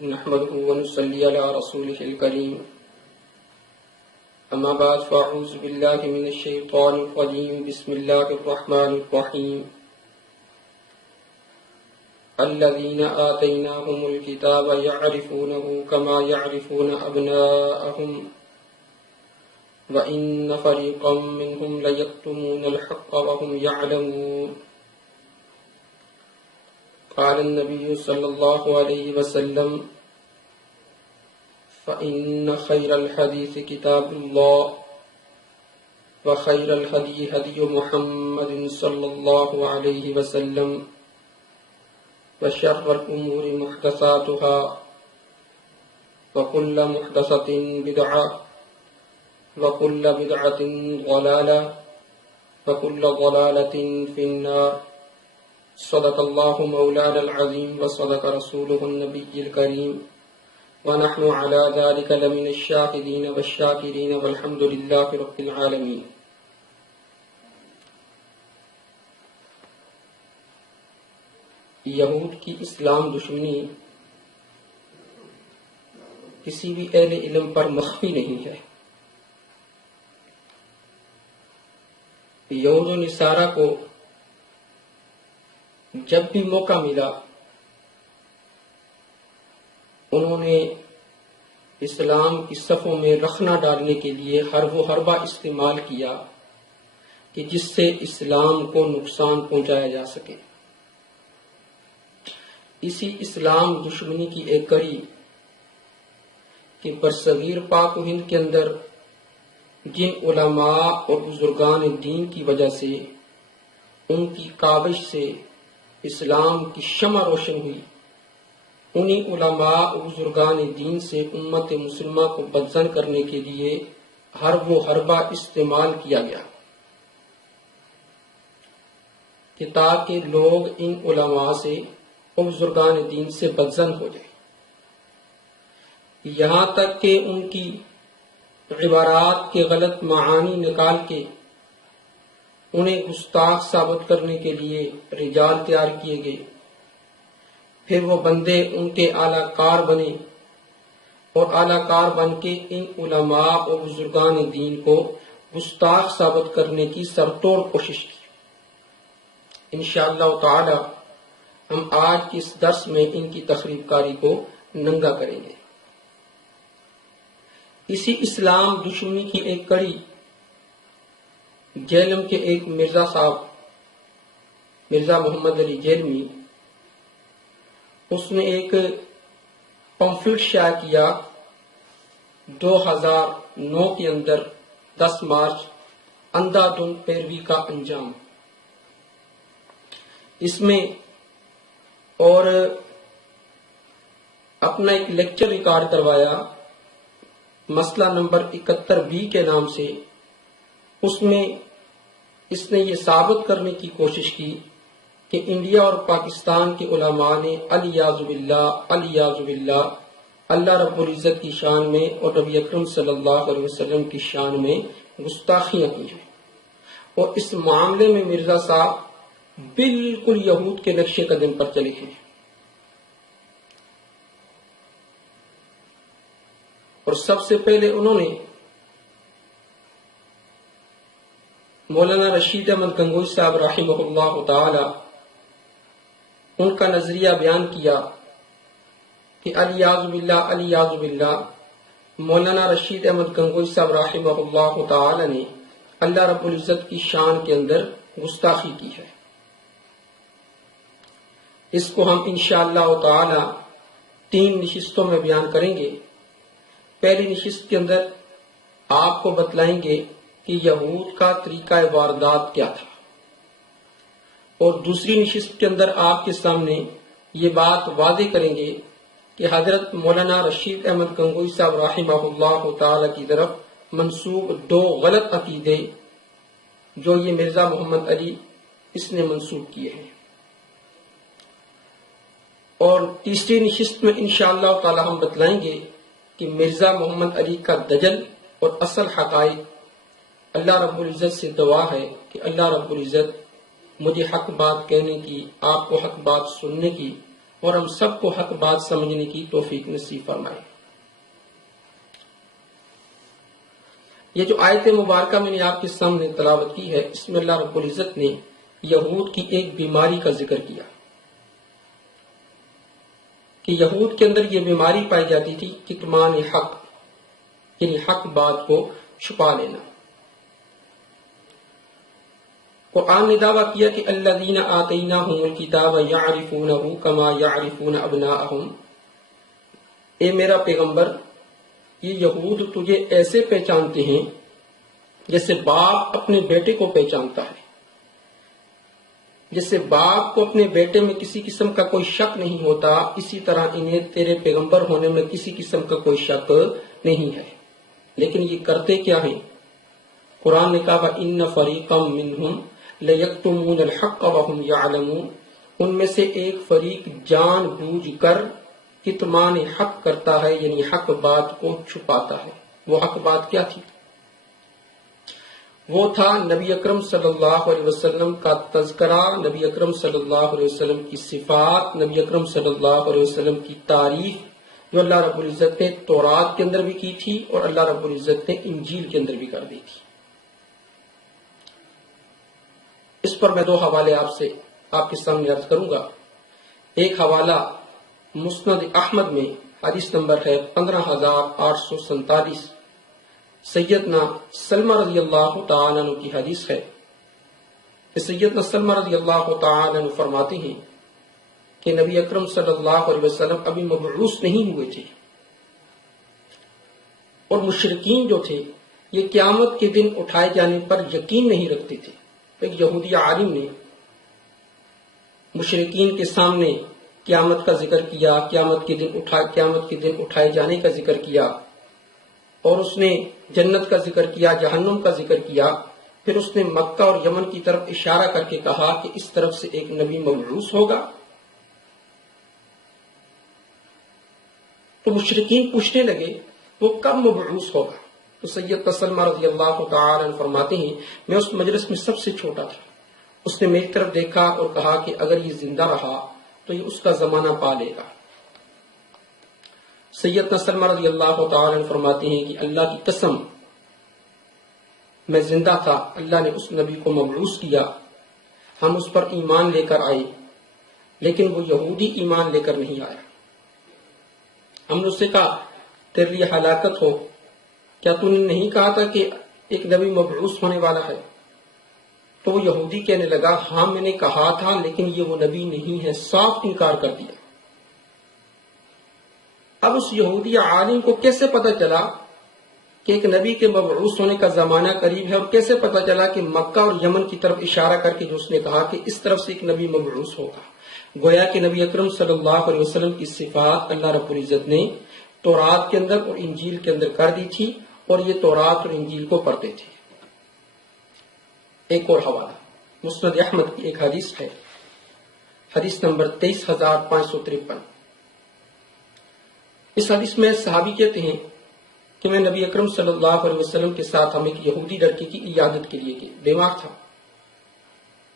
نحمده ونصلي على رسوله الكريم أما بعد فأعوذ بالله من الشيطان الرجيم بسم الله الرحمن الرحيم الذين آتيناهم الكتاب يعرفونه كما يعرفون أبناءهم وإن فريقا منهم ليكتمون الحق وهم يعلمون قال النبي صلى الله عليه وسلم فإن خير الحديث كتاب الله وخير الهدي هدي محمد صلى الله عليه وسلم وشر الأمور محدثاتها وكل محدثة بدعة وكل بدعة ضلالة وكل ضلالة في النار صدق الله مولانا العظيم وصدق رسوله النبي الكريم ونحن على ذلك لمن الشاهدين والشاكرين والحمد لله رب العالمين. یہود کی اسلام دشمنی کسی بھی اہل علم پر مخفی نہیں ہے. یہود و نصارہ کو جب بھی موقع ملا انہوں نے اسلام کی صفوں میں رخنہ ڈالنے کے لیے حرب و حربہ استعمال کیا کہ جس سے اسلام کو نقصان پہنچایا جا سکے. اسی اسلام دشمنی کی ایک کڑی کہ برصغیر پاک و ہند کے اندر جن علماء اور بزرگان دین کی وجہ سے ان کی کاوش سے اسلام کی شمع روشن ہوئی، انہی علماء و بزرگان دین سے امت مسلمہ کو بدزن کرنے کے لیے حرب و حربہ استعمال کیا گیا کہ تاکہ لوگ ان علماء سے و بزرگان دین سے بدزن ہو جائیں، یہاں تک کہ ان کی عبارات کے غلط معانی نکال کے انہیں گستاخ ثابت کرنے کے لیے رجال تیار کیے گئے. پھر وہ بندے ان کے اعلی کار بنے اور اعلی کار بن کے ان علماء اور بزرگان دین کو گستاخ ثابت کرنے کی سرتوڑ کوشش کی. انشاءاللہ تعالی ہم آج کے اس درس میں ان کی تخریب کاری کو ننگا کریں گے. اسی اسلام دشمنی کی ایک کڑی جیلم کے ایک مرزا صاحب مرزا محمد علی جیلمی، اس نے ایک پمفلٹ شائع کیا 2009 کے اندر 10 مارچ اندھا دھند پیروی کا انجام. اس میں اور اپنا ایک لیکچر ریکارڈ کروایا مسئلہ نمبر 71B کے نام سے. اس میں اس نے یہ ثابت کرنے کی کوشش کی کہ انڈیا اور پاکستان کے علماء نے الیاذ باللہ اللہ رب العزت کی شان میں اور نبی اکرم صلی اللہ علیہ وسلم کی شان میں گستاخیاں کی ہیں. اور اس معاملے میں مرزا صاحب بالکل یہود کے نقش قدم پر چلے ہیں. اور سب سے پہلے انہوں نے مولانا رشید احمد گنگوئی صاحب رحمہ اللہ تعالی ان کا نظریہ بیان کیا کہ الیاذ باللہ مولانا رشید احمد گنگوئی صاحب رحمہ اللہ تعالی نے اللہ رب العزت کی شان کے اندر گستاخی کی ہے. اس کو ہم انشاءاللہ تعالی 3 نشستوں میں بیان کریں گے. پہلی نشست کے اندر آپ کو بتلائیں گے کہ یہود کا طریقہ واردات کیا تھا، اور دوسری نشست کے اندر آپ کے سامنے یہ بات واضح کریں گے کہ حضرت مولانا رشید احمد گنگوئی صاحب رحمہ اللہ تعالی کی طرف منسوب 2 غلط عقیدے جو یہ مرزا محمد علی اس نے منسوب کیے ہیں. اور تیسری نشست میں انشاءاللہ تعالی ہم بتلائیں گے کہ مرزا محمد علی کا دجل اور اصل حقائق. اللہ رب العزت سے دعا ہے کہ اللہ رب العزت مجھے حق بات کہنے کی، آپ کو حق بات سننے کی اور ہم سب کو حق بات سمجھنے کی توفیق نصیب فرمائے۔ یہ جو آیت مبارکہ میں نے آپ کے سامنے تلاوت کی ہے، اس میں اللہ رب العزت نے یہود کی ایک بیماری کا ذکر کیا کہ یہود کے اندر یہ بیماری پائی جاتی تھی، کتمان حق، یعنی حق بات کو چھپا لینا۔ قرآن نے دعویٰ کیا کہ الذین آتیناہم الکتاب یعرفونہ کما یعرفون ابناءہم، اے میرا پیغمبر، یہ یہود تجھے ایسے پہچانتے ہیں جیسے باپ اپنے بیٹے کو پہچانتا ہے، جیسے باپ کو اپنے بیٹے میں کسی قسم کا کوئی شک نہیں ہوتا، اسی طرح انہیں تیرے پیغمبر ہونے میں کسی قسم کا کوئی شک نہیں ہے۔ لیکن یہ کرتے کیا ہیں؟ قرآن نے کہا وَإِنَّ فَرِيقًا مِّنْهُمْ لَيَكْتُمُونَ الْحَقَّ وَهُمْ يَعْلَمُونَ، ان میں سے ایک فریق جان بوجھ کر کتمان حق کرتا ہے، یعنی حق بات کو چھپاتا ہے۔ وہ حق بات کیا تھی؟ وہ تھا نبی اکرم صلی اللہ علیہ وسلم کا تذکرہ، نبی اکرم صلی اللہ علیہ وسلم کی صفات، نبی اکرم صلی اللہ علیہ وسلم کی تعریف، جو اللہ رب العزت نے تورات کے اندر بھی کی تھی اور اللہ رب العزت نے انجیل کے اندر بھی کر دی تھی۔ اس پر میں دو حوالے آپ کے سامنے عرض کروں گا۔ ایک حوالہ مسند احمد میں حدیث نمبر ہے 15847، سیدنا سلمہ رضی اللہ تعالیٰ عنہ کی حدیث ہے کہ سیدنا سلمہ رضی اللہ تعالیٰ عنہ فرماتے ہیں کہ نبی اکرم صلی اللہ علیہ وسلم ابھی مبعوث نہیں ہوئے تھے، اور مشرکین جو تھے یہ قیامت کے دن اٹھائے جانے پر یقین نہیں رکھتے تھے۔ ایک یہودی عالم نے مشرکین کے سامنے قیامت کا ذکر کیا، قیامت کے دن اٹھائے جانے کا ذکر کیا، اور اس نے جنت کا ذکر کیا، جہنم کا ذکر کیا، پھر اس نے مکہ اور یمن کی طرف اشارہ کر کے کہا کہ اس طرف سے ایک نبی مبعوث ہوگا۔ تو مشرکین پوچھنے لگے وہ کب مبعوث ہوگا؟ تو سید سلمہ رضی اللہ تعالی عنہ فرماتے ہیں میں اس مجلس میں سب سے چھوٹا تھا، اس نے میری طرف دیکھا اور کہا کہ اگر یہ زندہ رہا تو یہ اس کا زمانہ پا لے گا۔ سیدنا سلمہ رضی اللہ تعالی عنہ فرماتے ہیں کہ اللہ کی قسم میں زندہ تھا، اللہ نے اس نبی کو مبعوث کیا، ہم اس پر ایمان لے کر آئے، لیکن وہ یہودی ایمان لے کر نہیں آیا۔ ہم نے اس سے کہا تیرے لیے ہلاکت ہو، کیا تو نے نہیں کہا تھا کہ ایک نبی مبعوث ہونے والا ہے؟ تو وہ یہودی کہنے لگا ہاں میں نے کہا تھا، لیکن یہ وہ نبی نہیں ہے، صاف انکار کر دیا۔ اب اس یہودی عالم کو کیسے پتا چلا کہ ایک نبی کے مبعوث ہونے کا زمانہ قریب ہے، اور کیسے پتا چلا کہ مکہ اور یمن کی طرف اشارہ کر کے جو اس نے کہا کہ اس طرف سے ایک نبی مبعوث ہوگا؟ گویا کہ نبی اکرم صلی اللہ علیہ وسلم کی صفات اللہ رب العزت نے تورات کے اندر اور انجیل کے اندر کر دی تھی، اور یہ تورات اور انجیل کو پڑھتے تھے۔ ایک اور حوالہ مسند احمد کی ایک حدیث ہے، حدیث نمبر 23553۔ اس حدیث میں صحابی کہتے ہیں کہ میں نبی اکرم صلی اللہ علیہ وسلم کے ساتھ ہم ایک یہودی لڑکی کی عیادت کے لیے گئے، بیمار تھا،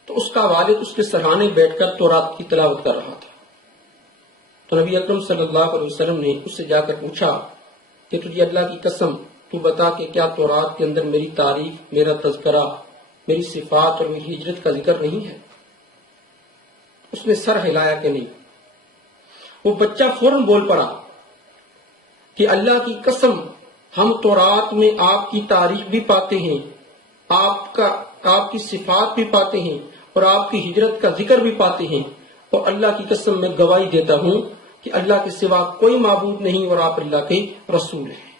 تو اس کا والد اس کے سرحانے بیٹھ کر تورات کی تلاوت کر رہا تھا۔ تو نبی اکرم صلی اللہ علیہ وسلم نے اس سے جا کر پوچھا کہ تجھے اللہ کی قسم تو بتا کہ کیا تورات کے اندر میری تعریف، میرا تذکرہ، میری صفات اور میری ہجرت کا ذکر نہیں ہے؟ اس نے سر ہلایا کہ نہیں۔ وہ بچہ فوراً بول پڑا کہ اللہ کی قسم ہم تورات میں آپ کی تعریف بھی پاتے ہیں، آپ کی صفات بھی پاتے ہیں، اور آپ کی ہجرت کا ذکر بھی پاتے ہیں، اور اللہ کی قسم میں گواہی دیتا ہوں کہ اللہ کے سوا کوئی معبود نہیں اور آپ اللہ کے رسول ہیں۔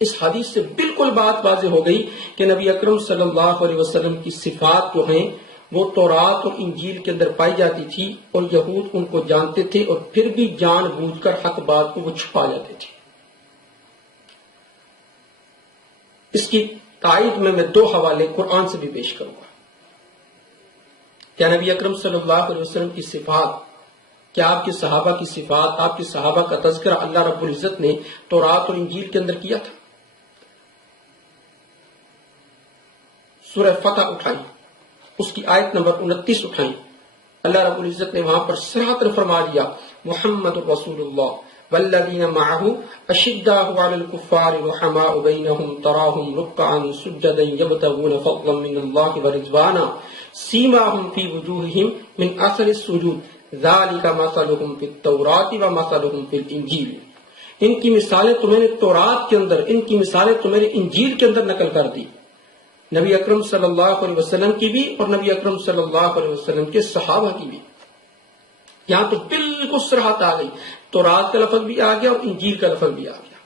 اس حدیث سے بالکل بات واضح ہو گئی کہ نبی اکرم صلی اللہ علیہ وسلم کی صفات جو ہیں وہ تورات اور انجیل کے اندر پائی جاتی تھی، اور یہود ان کو جانتے تھے، اور پھر بھی جان بوجھ کر حق بات کو وہ چھپا جاتے تھے۔ اس کی تائید میں دو حوالے قرآن سے بھی پیش کروں گا۔ کیا نبی اکرم صلی اللہ علیہ وسلم کی صفات، کیا آپ کے صحابہ کی صفات، آپ کے صحابہ کا تذکرہ اللہ رب العزت نے تورات اور انجیل کے اندر کیا تھا؟ سورہ فتح اٹھائیں، اس کی آیت نمبر 29 اٹھائیں، اللہ رب العزت نے وہاں پر صراحتاً فرما دیا محمد رسول اللہ والذین معه اشداء علی الکفار رحماء بینہم تراہم رکعا سجدا یبتغون فضلا من اللہ ورضوانا سیماہم فی وجوہہم من اثر السجود ذالک مثلہم فی التوراۃ ومثلہم فی الانجیل. ان کی مثالیں تو میں نے تورات کے اندر، ان کی مثالیں تو میں نے انجیل کے اندر نقل کر دی، نبی اکرم صلی اللہ علیہ وسلم کی بھی اور نبی اکرم صلی اللہ علیہ وسلم کے صحابہ کی بھی. یہاں تو بالکل صراحت آ گئی، تورات کا لفظ بھی آ گیا اور انجیل کا لفظ بھی آ گیا.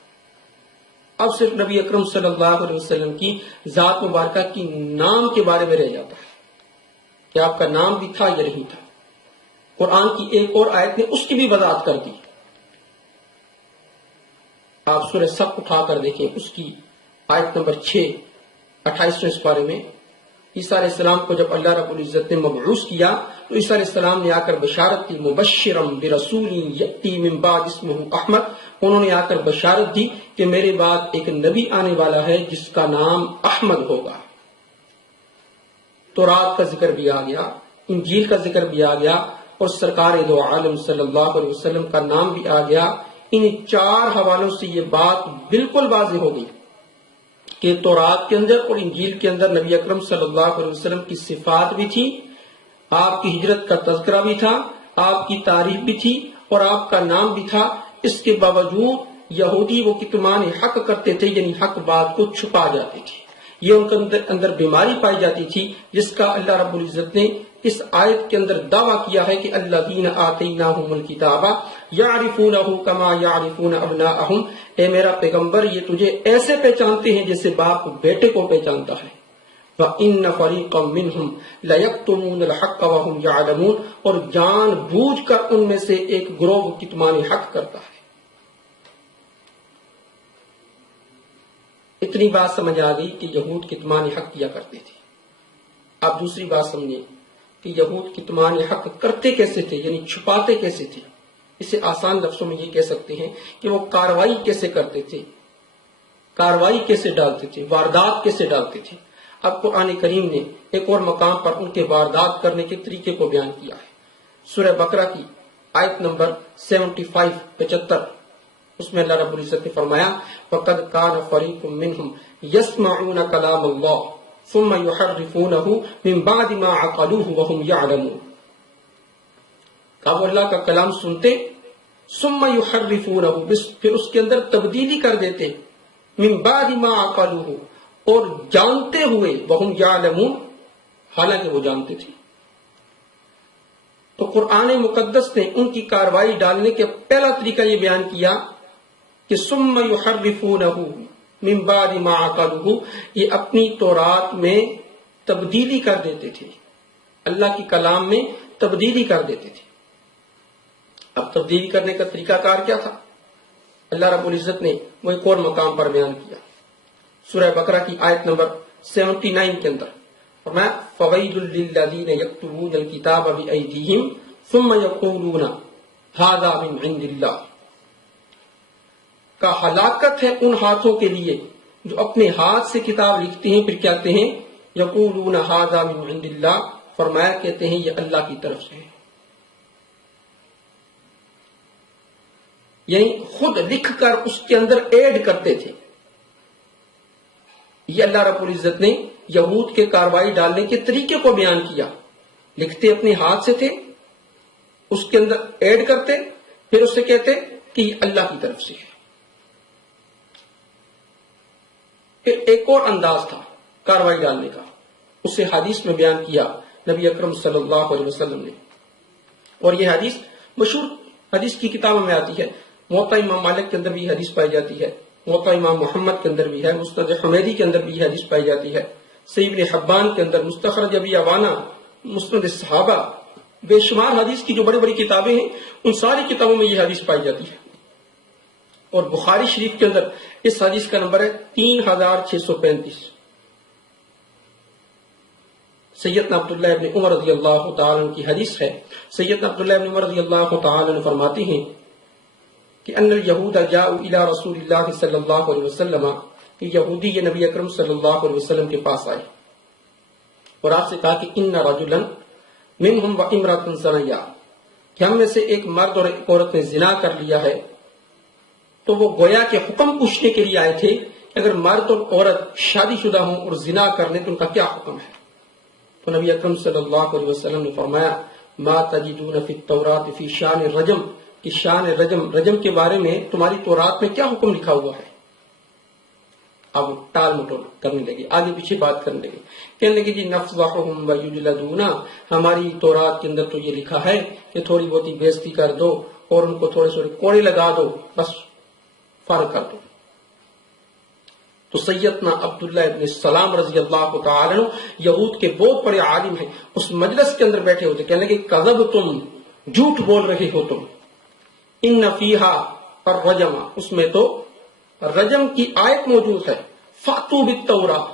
اب صرف نبی اکرم صلی اللہ علیہ وسلم کی ذات مبارکہ کی نام کے بارے میں رہ جاتا ہے کہ آپ کا نام بھی تھا یا نہیں تھا. قرآن کی ایک اور آیت نے اس کی بھی وضاحت کر دی. آپ سورہ صف اٹھا کر دیکھیں، اس کی آیت نمبر 6 28 اس بارے میں عیسیٰ علیہ السلام کو جب اللہ رب العزت نے مبعوث کیا تو عیسیٰ علیہ السلام نے آ کر بشارت دی مبشرم برسول یأتی من بعد اسمہ احمد. انہوں نے آ کر بشارت دی کہ میرے بعد ایک نبی آنے والا ہے جس کا نام احمد ہوگا. تورات کا ذکر بھی آ گیا، انجیل کا ذکر بھی آ گیا اور سرکار دو عالم صلی اللہ علیہ وسلم کا نام بھی آ گیا. ان 4 حوالوں سے یہ بات بالکل واضح ہو گئی کہ تورات کے اندر اور انجیل کے اندر نبی اکرم صلی اللہ علیہ وسلم کی صفات بھی تھی، آپ کی ہجرت کا تذکرہ بھی تھا، آپ کی تعریف بھی تھی اور آپ کا نام بھی تھا. اس کے باوجود یہودی وہ کتمان حق کرتے تھے، یعنی حق بات کو چھپا جاتے تھے. یہ ان کے اندر بیماری پائی جاتی تھی جس کا اللہ رب العزت نے اس آیت کے اندر دعویٰ کیا ہے کہ الذین آتیناہم الکتاب یعرفونہ کما یعرفون ابناءہم. اے میرا پیغمبر یہ تجھے ایسے پہچانتے ہیں جیسے باپ بیٹے کو پہچانتا ہے. وَإِنَّ فَرِيقًا مِّنْهُمْ لَيَكْتُمُونَ الْحَقَّ وَهُمْ يَعْلَمُونَ. اور جان بوجھ کر ان میں سے ایک گروہ کتمان حق کرتا ہے. اتنی بات سمجھ آ گئی کہ یہود کتمان حق کیا کرتے تھے. اب دوسری بات سمجھیں کہ یہود کتمان حق کرتے کیسے تھے، یعنی چھپاتے کیسے تھے. اسے آسان لفظوں میں یہ کہہ سکتے ہیں کہ وہ کاروائی کیسے کرتے تھے، کاروائی کیسے ڈالتے تھے، واردات کیسے ڈالتے تھے. اب قرآن کریم نے ایک اور مقام پر ان کے واردات کرنے کے طریقے کو بیان کیا ہے. سورہ بقرہ کی آیت نمبر 75 اس میں اللہ رب العزت نے فرمایا وَقَدْ كَانَ فَرِيقٌ مِّنْهُمْ يَسْمَعُونَ كَلَامَ اللَّهِ ثُمَّ يُحَرِّفُونَهُ مِن بَعْدِ مَا عَقَلُوهُ وَهُمْ يَعْلَمُونَ. کہ وہ اللہ کا کلام سنتے ثُمَّ يُحَرِّفُونَهُ پھر اس کے اندر تبدیلی کر دیتے مِن بَعْدِ مَا عَقَلُوهُ اور جانتے ہوئے وَهُمْ يَعْلَمُونَ حالانکہ وہ جانتے تھے. تو قرآن مقدس نے ان کی کاروائی ڈالنے کے پہلا طریقہ یہ بیان کیا کہ ثم یحرفونہ من بعد ما عقلوہ، یہ اپنی تورات میں تبدیلی کر دیتے تھے، اللہ کی کلام میں تبدیلی کر دیتے تھے. اب تبدیلی کرنے کا طریقہ کار کیا تھا؟ اللہ رب العزت نے وہ ایک اور مقام پر بیان کیا سورہ بقرہ کی آیت نمبر 79 کے اندر فرمایا فویل للذین یکتبون الکتاب بایدیہم ثم یقولون ھذا من عند اللہ. کا ہلاکت ہے ان ہاتھوں کے لیے جو اپنے ہاتھ سے کتاب لکھتے ہیں پھر کہتے ہیں یقولون ھذا من عند اللہ، فرمایا کہتے ہیں یہ اللہ کی طرف سے ہے. یعنی خود لکھ کر اس کے اندر ایڈ کرتے تھے. یہ اللہ رب العزت نے یہود کے کاروائی ڈالنے کے طریقے کو بیان کیا. لکھتے اپنے ہاتھ سے تھے، اس کے اندر ایڈ کرتے، پھر اس سے کہتے کہ یہ اللہ کی طرف سے ہے. پھر ایک اور انداز تھا کاروائی ڈالنے کا، اسے حدیث میں بیان کیا نبی اکرم صلی اللہ علیہ وسلم نے. اور یہ حدیث مشہور حدیث کی کتابوں میں آتی ہے. موطا امام مالک کے اندر بھی حدیث پائی جاتی ہے، موطا امام محمد کے اندر بھی ہے، مسند حمیدی کے اندر بھی حدیث پائی جاتی ہے، صحیح ابن حبان کے اندر، مستخرج ابی عوانہ، مسند صحابہ، بے شمار حدیث کی جو بڑی بڑی کتابیں ہیں ان ساری کتابوں میں یہ حدیث پائی جاتی ہے. اور بخاری شریف کے اندر اس حدیث کا نمبر ہے 3635. سیدنا عبداللہ ابن عمر رضی اللہ تعالیٰ عنہ کی حدیث ہے. سیدنا عبداللہ ابن عمر رضی اللہ تعالیٰ عنہ فرماتے ہیں کہ ان الیہود جاؤوا الی رسول اللہ صلی اللہ علیہ وسلم، کہ یہودی یہ نبی اکرم صلی اللہ علیہ وسلم کے پاس آئے اور آپ سے کہا کہ ان رجلا منہم وامرأۃ زنیہ، کہ ہم میں سے ایک مرد اور ایک عورت نے زنا کر لیا ہے، تو وہ گویا کہ حکم پوچھنے کے لیے آئے تھے کہ اگر مرد اور عورت شادی شدہ ہوں اور زنا کر لیں تو ان کا کیا حکم ہے؟ تو نبی اکرم صلی اللہ علیہ وسلم نے فرمایا ما تجدون فی التوراۃ فی شان الرجم، کہ شان رجم کے بارے میں تمہاری تورات میں کیا حکم لکھا ہوا ہے؟ اب ٹال مٹول کرنے لگے، آگے پیچھے بات کرنے لگے، کہنے لگے جی نفضحہم ویجلدون، ہماری تورات کے اندر تو یہ لکھا ہے کہ تھوڑی بہت بے عزتی کر دو اور ان کو تھوڑے تھوڑے کوڑے لگا دو، بس فارغ کر دو۔ تو سیدنا عبداللہ ابن السلام رضی اللہ تعالی عنہ یہود کے بہت بڑے عالم ہیں، اس مجلس کے اندر بیٹھے ہوتے، کہنے لگے کذبتم، جھوٹ بول رہے ہو تم، ان فیہا الرجم، اس میں تو رجم کی آیت موجود ہے، فاتو بالتوراۃ،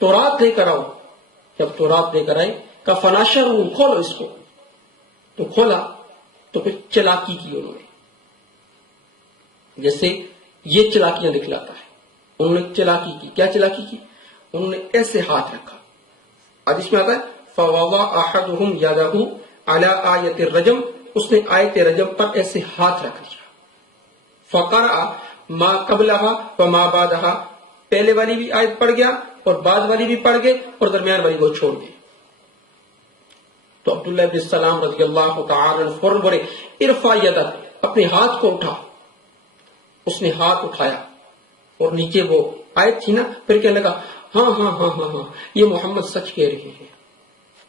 تورات لے کر آؤ۔ جب تورات لے کر آئے کہ فنشروا، کھولو اس کو، تو کھولا تو پھر چلاکی کی انہوں نے، جیسے یہ چلاکیاں دکھلاتا ہے، انہوں نے چلاکی کی۔ کیا چلاکی کی؟ انہوں نے ایسے ہاتھ رکھا، حدیث میں آتا ہے فوضع احدهم يده على آیت الرجم، اس نے آیت رجم پر ایسے ہاتھ رکھ دیا، فقرأ ما قبلها وما بعدها، پہلے والی بھی آیت پڑھ گیا اور بعد والی بھی پڑھ گئے اور درمیان والی کو چھوڑ گئے۔ تو عبداللہ ابن السلام رضی اللہ تعالی عنہ فوراً بولے ارفع یدک، اپنے ہاتھ کو اٹھا۔ اس نے ہاتھ اٹھایا اور نیچے وہ آیت تھی نا، پھر کہنے لگا ہاں ہاں ہاں ہاں ہاں یہ محمد سچ کہہ رہے ہیں،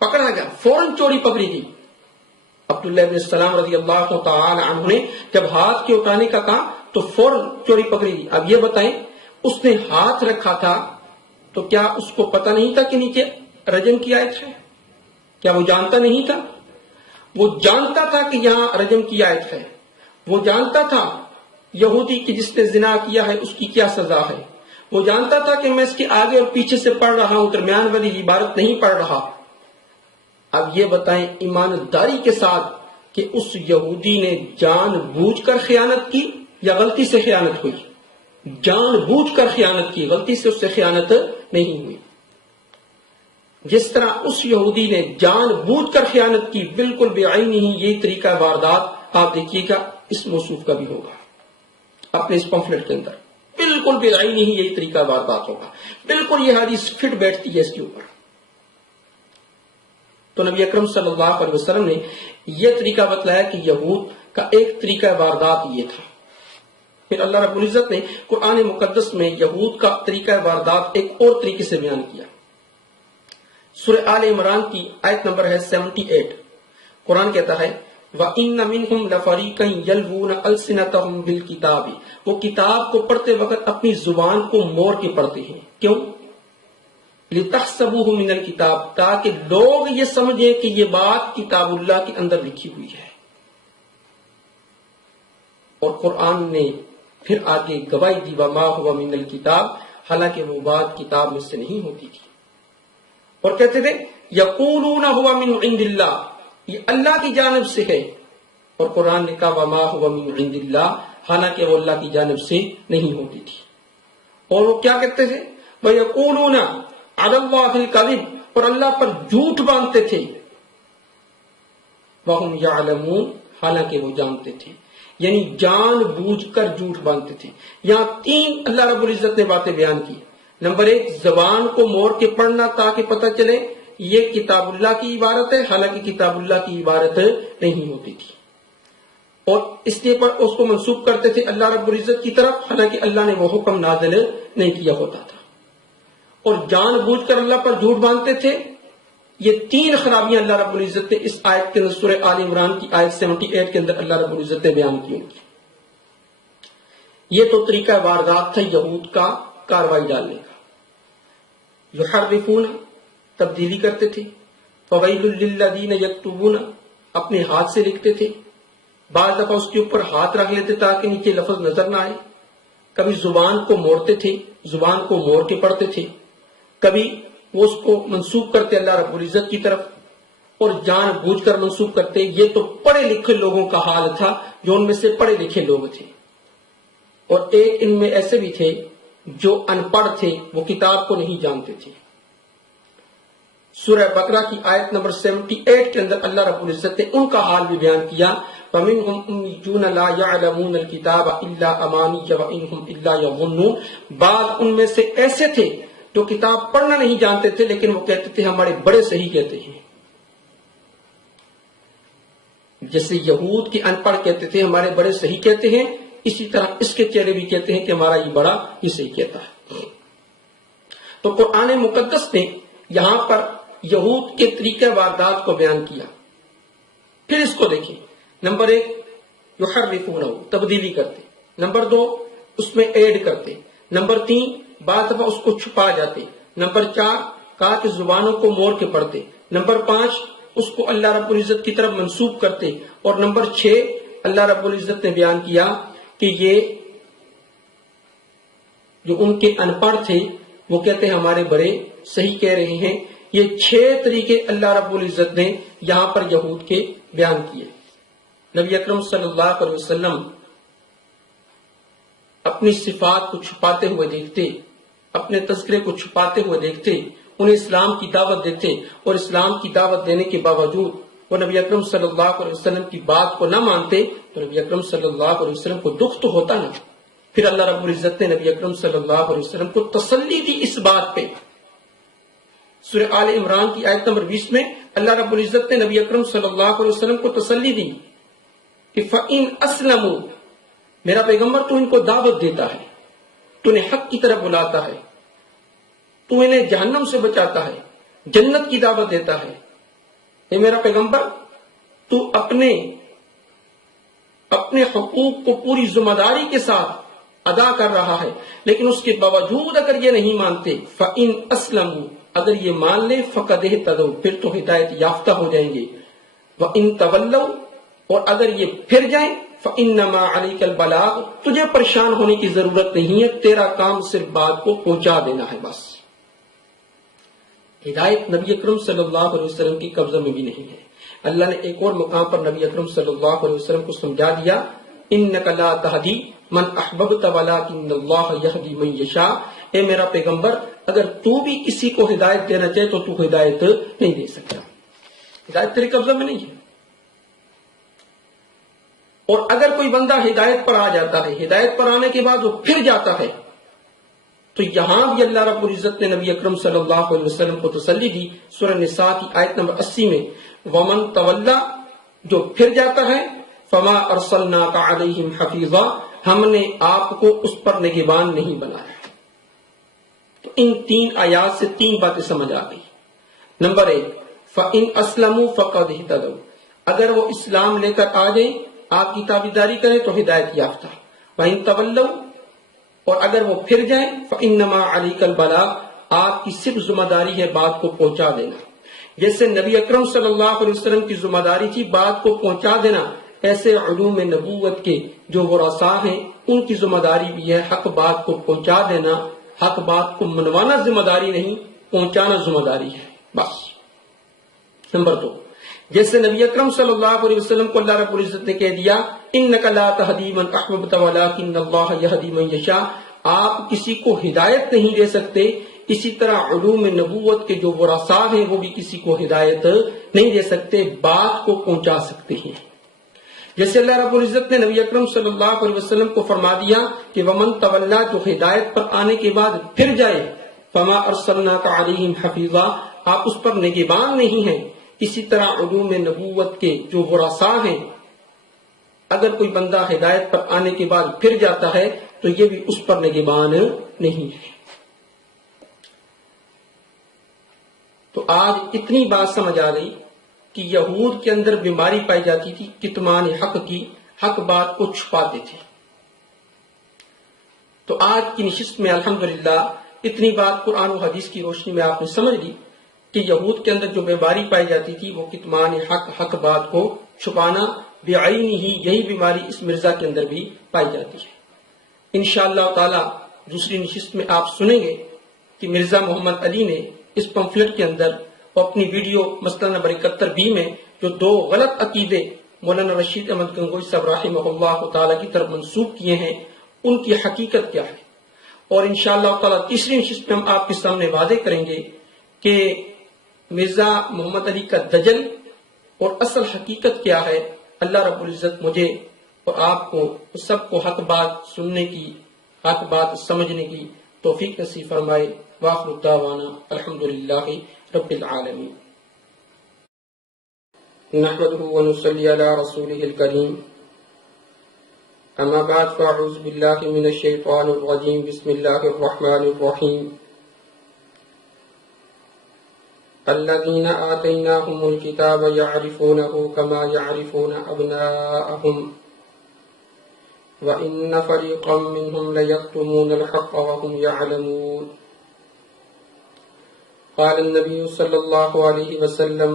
پکڑا گیا، فوراً چوری پکڑی گئی۔ عبداللہ ابن السلام رضی اللہ تعالی عنہ نے جب ہاتھ کے اٹھانے کا کہا تو فوراً چوری پکڑی گئی۔ اب یہ بتائیں اس نے ہاتھ رکھا تھا تو کیا اس کو پتہ نہیں تھا کہ نیچے رجم کی آیت ہے؟ کیا وہ جانتا نہیں تھا؟ وہ جانتا تھا کہ یہاں رجم کی آیت ہے، وہ جانتا تھا یہودی کی جس نے زنا کیا ہے اس کی کیا سزا ہے، وہ جانتا تھا کہ میں اس کے آگے اور پیچھے سے پڑھ رہا ہوں، درمیان والی عبارت نہیں پڑھ رہا۔ اب یہ بتائیں ایمانداری کے ساتھ کہ اس یہودی نے جان بوجھ کر خیانت کی یا غلطی سے خیانت ہوئی؟ جان بوجھ کر خیانت کی، غلطی سے اس سے خیانت نہیں ہوئی۔ جس طرح اس یہودی نے جان بوجھ کر خیانت کی، بالکل بے عینی ہی یہی طریقہ واردات آپ دیکھیے گا اس موصوف کا بھی ہوگا اپنے اس پمفلٹ کے اندر، بالکل بے عینی ہی یہی طریقہ واردات ہوگا، بالکل یہ حدیث فٹ بیٹھتی ہے اس کے اوپر۔ تو نبی اکرم صلی اللہ علیہ وسلم نے یہ طریقہ بتلایا کہ یہود کا ایک طریقہ واردات یہ تھا۔ پھر اللہ رب العزت نے قرآن مقدس میں یہود کا طریقہ واردات ایک اور طریقے سے بیان کیا۔ سورہ آل عمران کی آیت نمبر ہے 78، قرآن کہتا ہے وَإِنَّ مِنْهُمْ لَفَرِيقًا يَلْوُونَ أَلْسِنَتَهُمْ بِالْكِتَابِ، وہ کتاب کو پڑھتے وقت اپنی زبان کو موڑ کے پڑھتے ہیں، کیوں؟ لِتَحْسَبُوهُ مِنَ الْكِتَابِ، تاکہ لوگ یہ سمجھیں کہ یہ بات کتاب اللہ کے اندر لکھی ہوئی ہے۔ اور قرآن نے پھر آگے گواہی دی وَمَا هُوَ مِنَ الْكِتَابِ، حالانکہ وہ بات کتاب میں سے نہیں ہوتی تھی، اور کہتے تھے یقولون هو من عند اللہ، یہ اللہ کی جانب سے ہے، اور قرآن نے کہا وما هو من عند اللہ، حالانکہ وہ اللہ کی جانب سے نہیں ہوتی تھی۔ اور وہ کیا کہتے تھے وَيَقُولُونَ عَلَى اللَّهِ الْكَذِبَ، اور اللہ پر جھوٹ باندھتے تھے، وَهُمْ يَعْلَمُونَ، حالانکہ وہ جانتے تھے، یعنی جان بوجھ کر جھوٹ باندھتے تھے۔ یہاں تین اللہ رب العزت نے باتیں بیان کی۔ نمبر ایک، زبان کو موڑ کے پڑھنا تاکہ پتہ چلے یہ کتاب اللہ کی عبارت ہے، حالانکہ کتاب اللہ کی عبارت نہیں ہوتی تھی، اور اس لیے پر اس کو منسوب کرتے تھے اللہ رب العزت کی طرف، حالانکہ اللہ نے وہ حکم نازل نہیں کیا ہوتا تھا، اور جان بوجھ کر اللہ پر جھوٹ باندھتے تھے۔ یہ تین خرابیاں اللہ رب العزت نے اس آیت کے اندر سورہ آل عمران کی آیت 78 کے اندر اللہ رب العزت نے بیان کی ہوئی۔ یہ تو طریقہ واردات تھا یہود کا کاروائی ڈالنے کا۔ یحرفون، تبدیلی کرتے تھے، فویل للذین یکتبون، اپنے ہاتھ سے لکھتے تھے، بعض دفعہ اس کے اوپر ہاتھ رکھ لیتے تاکہ نیچے لفظ نظر نہ آئے، کبھی زبان کو موڑتے تھے، زبان کو موڑ کے پڑھتے تھے، کبھی وہ اس کو منسوب کرتے اللہ رب العزت کی طرف، اور جان بوجھ کر منسوب کرتے۔ یہ تو پڑھے لکھے لوگوں کا حال تھا، جو ان میں سے پڑھے لکھے لوگ تھے، اور ایک ان میں ایسے بھی تھے جو ان پڑھ تھے، وہ کتاب کو نہیں جانتے تھے۔ سورہ بقرہ کی آیت نمبر 78 کے اندر اللہ رب العزت نے ان کا حال بھی بیان کیا، فَمِنْهُمْ أُمِّيُّونَ لَا يَعْلَمُونَ الْكِتَابَ إِلَّا أَمَانِيَّ وَإِنْهُمْ إِلَّا يَظُنُّونَ، بعض ان میں سے ایسے تھے جو کتاب پڑھنا نہیں جانتے تھے لیکن وہ کہتے تھے ہمارے بڑے صحیح کہتے ہیں، جیسے یہود کے ان پڑھ کہتے تھے ہمارے بڑے صحیح کہتے ہیں، اسی طرح اس کے چہرے بھی کہتے ہیں کہ ہمارا یہ بڑا یہ صحیح کہتا ہے۔ تو قرآن مقدس نے یہاں پر یہود کے طریقہ واردات کو بیان کیا۔ پھر اس کو دیکھیں، نمبر 1 یحرفونہ، تبدیلی کرتے، نمبر 2 اس میں ایڈ کرتے، نمبر 3 بعض دفعہ اس کو چھپا جاتے، نمبر 4 کہا کہ زبانوں کو موڑ کے پڑھتے، نمبر 5 اس کو اللہ رب العزت کی طرف منسوب کرتے، اور نمبر 6 اللہ رب العزت نے بیان کیا کہ یہ جو ان کے ان پڑھ تھے وہ کہتے ہیں ہمارے بڑے صحیح کہہ رہے ہیں۔ یہ 6 طریقے اللہ رب العزت نے یہاں پر یہود کے بیان کیے۔ نبی اکرم صلی اللہ علیہ وسلم اپنی صفات کو چھپاتے ہوئے دیکھتے، اپنے تذکرے کو چھپاتے ہوئے دیکھتے، انہیں اسلام کی دعوت دیتے، اور اسلام کی دعوت دینے کے باوجود وہ نبی اکرم صلی اللہ علیہ وسلم کی بات کو نہ مانتے تو نبی اکرم صلی اللہ علیہ وسلم کو دکھ تو ہوتا نا۔ پھر اللہ رب العزت نے نبی اکرم صلی اللہ علیہ وسلم کو تسلی دی اس بات پہ۔ سورہ آل عمران کی آیت نمبر 20 میں اللہ رب العزت نے نبی اکرم صلی اللہ علیہ وسلم کو تسلی دی کہ فَإِنْ أَسْلَمُوا، میرا پیغمبر تو ان کو دعوت دیتا ہے، تو انہیں حق کی طرف بلاتا ہے، تو انہیں جہنم سے بچاتا ہے، جنت کی دعوت دیتا ہے۔ اے میرا پیغمبر، تو اپنے حقوق کو پوری ذمہ داری کے ساتھ ادا کر رہا ہے، لیکن اس کے باوجود اگر یہ نہیں مانتے، فَإِنْ أَسْلَمُوا، اگر یہ مان لیں، فَقَدْ اهْتَدَوْا، پھر تو ہدایت یافتہ ہو جائیں گے، وَإِنْ تَوَلَّوْا، اور اگر یہ پھر جائیں، فَإِنَّمَا عَلَيْكَ الْبَلَاغُ، تجھے پریشان ہونے کی ضرورت نہیں ہے، تیرا کام صرف بات کو پہنچا دینا ہے بس۔ ہدایت نبی اکرم صلی اللہ علیہ وسلم کی قبضہ میں بھی نہیں ہے۔ اللہ نے ایک اور مقام پر نبی اکرم صلی اللہ علیہ وسلم کو سمجھا دیا، اِنَّكَ لَا تَهْدِي مَنْ أَحْبَبْتَ وَلَكِنَّ اللَّهَ يَهْدِي مَنْ يَشَاءُ، اے میرا پیغمبر، اگر تو بھی کسی کو ہدایت دینا چاہے تو تو ہدایت نہیں دے سکتا، ہدایت تیرے قبضہ میں نہیں ہے۔ اور اگر کوئی بندہ ہدایت پر آ جاتا ہے، ہدایت پر آنے کے بعد وہ پھر جاتا ہے، تو یہاں بھی اللہ رب العزت نے نبی اکرم صلی اللہ علیہ وسلم کو تسلی دی۔ سورہ نساء کی آیت نمبر 80 میں وَمَن تَوَلَّا، جو پھر جاتا ہے، فَمَا أَرْسَلْنَاكَ عَلَيْهِمْ حَفِيظًا، ہم نے آپ کو اس پر نگہبان نہیں بنایا۔ تو ان 3 آیات سے 3 باتیں سمجھ آ گئی۔ نمبر 1، فَإِنْ أَسْلَمُوا فَقَدْ اهْتَدَوْا، اگر وہ اسلام لے کر آ جائیں، آپ کی تابعداری کریں تو ہدایت یافتہ۔ وَإِنْ تَوَلَّوْا، اور اگر وہ پھر جائیں، فَإِنَّمَا عَلَيْكَ الْبَلَاغُ، آپ کی صرف ذمہ داری ہے بات کو پہنچا دینا۔ جیسے نبی اکرم صلی اللہ علیہ وسلم کی ذمہ داری تھی بات کو پہنچا دینا، ایسے علوم نبوت کے جو ورثاء ہیں ان کی ذمہ داری بھی ہے حق بات کو پہنچا دینا۔ حق بات کو منوانا ذمہ داری نہیں، پہنچانا ذمہ داری ہے بس۔ نمبر 2، جیسے نبی اکرم صلی اللہ علیہ وسلم کو اللہ رب العزت نے کہہ دیا اِنَّكَ لَا تَهْدِي مَنْ أَحْبَبْتَ وَلَكِنَّ اللَّهَ يَهْدِي مَنْ يَشَاءُ، آپ کسی کو ہدایت نہیں دے سکتے، اسی طرح علوم نبوت کے جو ورثاء ہیں وہ بھی کسی کو ہدایت نہیں دے سکتے، بات کو پہنچا سکتے ہیں۔ جیسے اللہ رب العزت نے نبی اکرم صلی اللہ علیہ وسلم کو فرما دیا کہ وَمَن تَوَلَّا، جو ہدایت پر آنے کے بعد پھر جائے، فَمَا أَرْسَلْنَاكَ عَلَيْهِمْ حَفِيظًا، آپ اس پر نگہبان نہیں ہیں۔ اسی طرح علوم نبوت کے جو ورثاء ہیں، اگر کوئی بندہ ہدایت پر آنے کے بعد پھر جاتا ہے تو یہ بھی اس پر نگہبان نہیں ہے۔ تو آج اتنی بات سمجھ آ گئی کہ یہود کے اندر بیماری پائی جاتی تھی کتمان حق کی، حق بات کو چھپاتے تھے۔ تو آج کی نشست میں الحمدللہ اتنی بات قرآن و حدیث کی روشنی میں آپ نے سمجھ لی کہ یہود کے اندر جو بیماری پائی جاتی تھی وہ کتمان حق، حق بات کو چھپانا، بعینی ہی یہی بیماری اس مرزا کے اندر بھی پائی جاتی ہے۔ انشاءاللہ تعالی دوسری نشست میں آپ سنیں گے کہ مرزا محمد علی نے اس پمفلٹ کے اندر اور اپنی ویڈیو مسئلہ نمبر 71B میں جو 2 غلط عقیدے مولانا رشید احمد گنگوئی صاحب رحمہ اللہ تعالی کی طرف منسوب کیے ہیں، ان کی حقیقت کیا ہے۔ اور انشاءاللہ تعالی تیسری نشست میں ہم آپ کے سامنے واضح کریں گے کہ مرزا محمد علی کا دجل اور اصل حقیقت کیا ہے، اللہ رب العزت مجھے اور آپ کو سب کو حق بات سننے کی، حق بات سمجھنے کی توفیق نصیب فرمائے۔ وآخر دعوانا الحمدللہ رب العالمین۔ نحمده ونصلي على رسوله الكريم، اما بعد فاعوذ باللہ من الشیطان الرجیم، بسم اللہ الرحمن الرحیم۔ الذين آتيناهم الكتاب يعرفونه كما يعرفون أبناءهم وإن فريقا منهم ليكتمون الحق وهم يعلمون۔ قال النبي صلى الله عليه وسلم: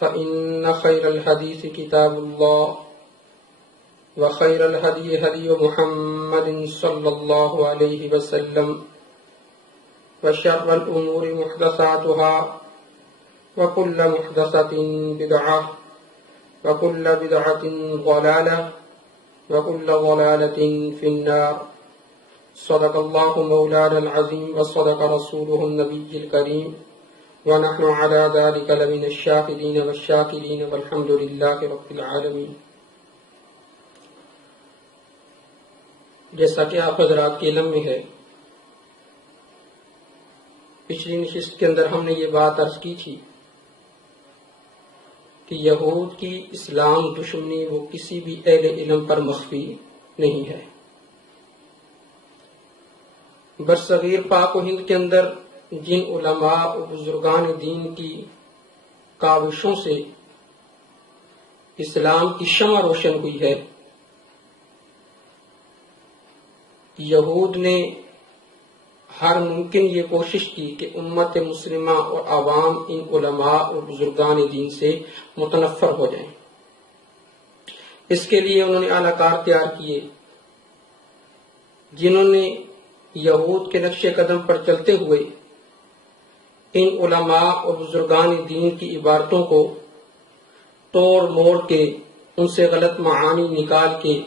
فإن خير الحديث كتاب الله وخير الهدي هدي محمد صلى الله عليه وسلم وشر الأمور محدثاتها وكل محدثة بدعة وكل بدعة ضلالة وكل ضلالة في النار۔ صدق الله مولانا العظيم وصدق رسوله النبي الكريم ونحن على ذلك لمن الشاهدين والشاكرين والحمد لله رب العالمين۔ جیسا کہ آپ حضرات کے علم میں ہے، پچھلی نشست کے اندر ہم نے یہ بات عرض کی تھی کہ یہود کی اسلام دشمنی وہ کسی بھی اہل علم پر مخفی نہیں ہے۔ برصغیر پاک و ہند کے اندر جن علماء و بزرگان دین کی کاوشوں سے اسلام کی شمع روشن ہوئی ہے، یہود نے ہر ممکن یہ کوشش کی کہ امت مسلمہ اور عوام ان علماء اور بزرگان دین سے متنفر ہو جائیں۔ اس کے لیے انہوں نے اعلی کار تیار کیے، جنہوں نے یہود کے نقش قدم پر چلتے ہوئے ان علماء اور بزرگان دین کی عبارتوں کو توڑ موڑ کے ان سے غلط معانی نکال کے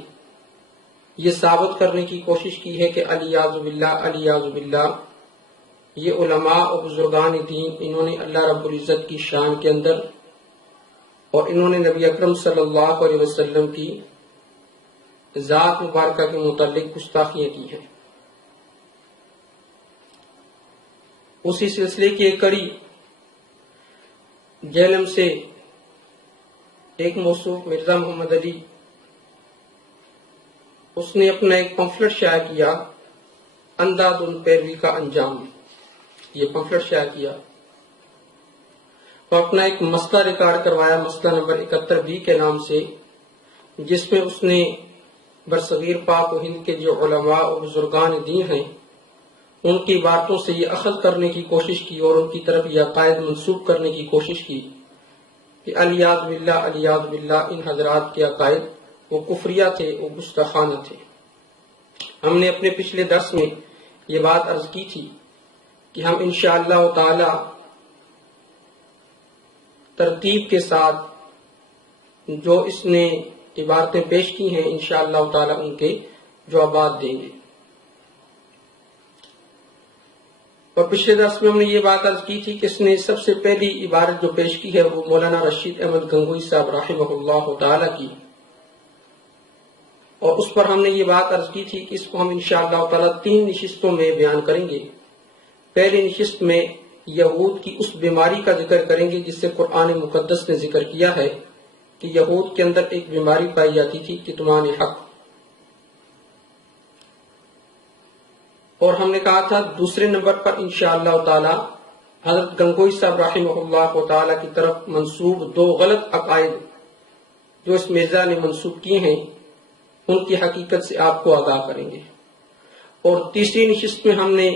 یہ ثابت کرنے کی کوشش کی ہے کہ الیاذ باللہ یہ علماء اور بزرگان دین انہوں نے اللہ رب العزت کی شان کے اندر اور انہوں نے نبی اکرم صلی اللہ علیہ وسلم کی ذات مبارکہ کے متعلق گستاخیاں کی ہیں۔ اسی سلسلے کی ایک کڑی جہلم سے ایک موصوف مرزا محمد علی، اس نے اپنا ایک پمفلٹ شائع کیا، انداز ان پیروی کا انجام۔ یہ پمفلٹ شائع کیا اور اپنا ایک مسئلہ ریکارڈ کروایا، مسئلہ نمبر 71B کے نام سے، جس میں اس نے برصغیر پاک و ہند کے جو علماء و بزرگان دین ہیں ان کی باتوں سے یہ اخذ کرنے کی کوشش کی اور ان کی طرف یہ عقائد منسوب کرنے کی کوشش کی کہ الیاذ باللہ ان حضرات کے عقائد وہ کفریہ تھے، وہ گستاخانہ تھے۔ ہم نے اپنے پچھلے درس میں یہ بات عرض کی تھی کہ ہم انشاءاللہ تعالی ترتیب کے ساتھ جو اس نے عبارتیں پیش کی ہیں انشاءاللہ تعالی ان کے جوابات دیں گے۔ اور پچھلے درس میں ہم نے یہ بات عرض کی تھی کہ اس نے سب سے پہلی عبارت جو پیش کی ہے وہ مولانا رشید احمد گنگوئی صاحب رحمہ اللہ تعالی کی، اور اس پر ہم نے یہ بات عرض کی تھی کہ اس کو ہم انشاءاللہ تعالی 3 نشستوں میں بیان کریں گے۔ پہلی نشست میں یہود کی اس بیماری کا ذکر کریں گے جس سے قرآن مقدس نے ذکر کیا ہے کہ یہود کے اندر ایک بیماری پائی جاتی تھی، کتمان حق۔ اور ہم نے کہا تھا دوسرے نمبر پر انشاءاللہ تعالی حضرت گنگوئی صاحب رحمہ اللہ تعالی کی طرف منسوب 2 غلط عقائد جو اس مرزا نے منسوب کیے ہیں ان کی حقیقت سے آپ کو آگاہ کریں گے۔ اور تیسری نشست میں ہم نے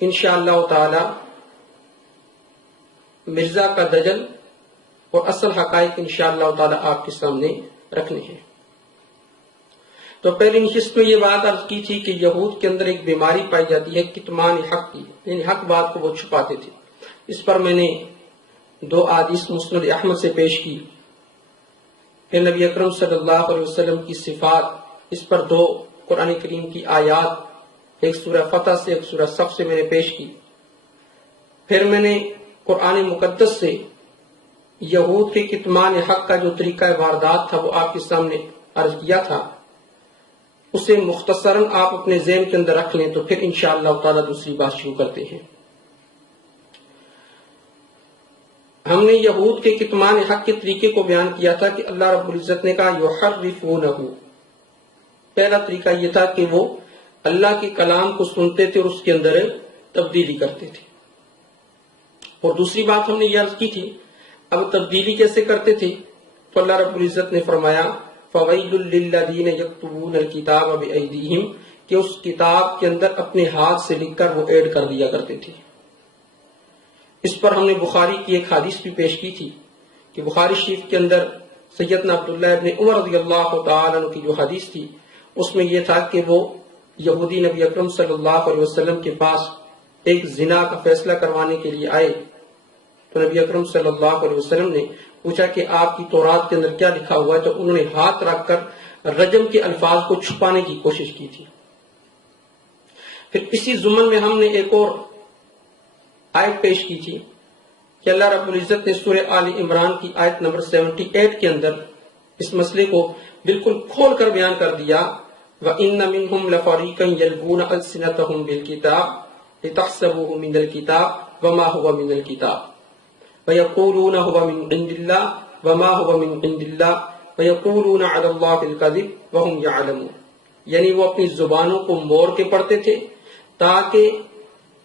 انشاءاللہ تعالی مرزا کا دجل اور اصل حقائق انشاءاللہ تعالی آپ کے سامنے رکھنے ہیں۔ تو پہلی نشست میں یہ بات عرض کی تھی کہ یہود کے اندر ایک بیماری پائی جاتی ہے کتمان حق کی، یعنی حق بات کو وہ چھپاتے تھے۔ اس پر میں نے 2 احادیث مسند احمد سے پیش کی، پھر نبی اکرم صلی اللہ علیہ وسلم کی صفات، اس پر 2 قرآن کریم کی آیات، ایک سورہ فتح سے ایک سورہ صف سے میں نے پیش کی۔ پھر میں نے قرآن مقدس سے یہود کے کتمان حق کا جو طریقہ واردات تھا وہ آپ کے سامنے عرض کیا تھا، اسے مختصراً آپ اپنے ذہن کے اندر رکھ لیں تو پھر انشاءاللہ تعالی دوسری بات شروع کرتے ہیں۔ ہم نے یہود کے کتمان حق کے طریقے کو بیان کیا تھا کہ اللہ رب العزت نے کہا یحرفونہ، پہلا طریقہ یہ تھا کہ وہ اللہ کے کلام کو سنتے تھے اور اس کے اندر تبدیلی کرتے تھے، اور دوسری بات ہم نے یہ عرض کی تھی اب تبدیلی کیسے کرتے تھے، تو اللہ رب العزت نے فرمایا فَوَيْلٌ لِّلَّذِينَ يَكْتُبُونَ الْكِتَابَ بِأَيْدِيهِمْ کہ اس کتاب کے اندر اپنے ہاتھ سے لکھ کر وہ ایڈ کر دیا کرتے تھے۔ اس پر ہم نے بخاری کی ایک حدیث بھی پیش کی تھی کہ بخاری شریف کے اندر سیدنا عبداللہ ابن عمر رضی اللہ تعالیٰ عنہ کی جو حدیث تھی اس میں یہ تھا کہ وہ یہودی نبی اکرم صلی اللہ علیہ وسلم کے پاس ایک زنا کا فیصلہ کروانے کے لیے آئے، تو نبی اکرم صلی اللہ علیہ وسلم نے پوچھا کہ آپ کی تورات کے اندر کیا لکھا ہوا ہے، تو انہوں نے ہاتھ رکھ کر رجم کے الفاظ کو چھپانے کی کوشش کی تھی۔ پھر اسی ضمن میں ہم نے ایک اور آیت پیش کی تھی کہ اللہ رب العزت نے سورہ آل عمران کی آیت نمبر 78 کے اندر اس مسئلے کو بالکل کھول کر بیان کر دیا وَإِنَّ مِنْهُمْ لَفَرِيقًا يَلْوُونَ أَلْسِنَتَهُمْ بِالْكِتَابِ لِتَحْسَبُوهُ مِنَ الْكِتَابِ وَمَا هُوَ مِنَ الْكِتَابِ وَيَقُولُونَ هُوَ مِنْ عِنْدِ اللَّهِ وَمَا هُوَ مِنْ عِنْدِ اللَّهِ وَيَقُولُونَ عَلَى اللَّهِ الْكَذِبَ وَهُمْ يَعْلَمُونَ، یعنی وہ اپنی زبانوں کو موڑ کے پڑھتے تھے تاکہ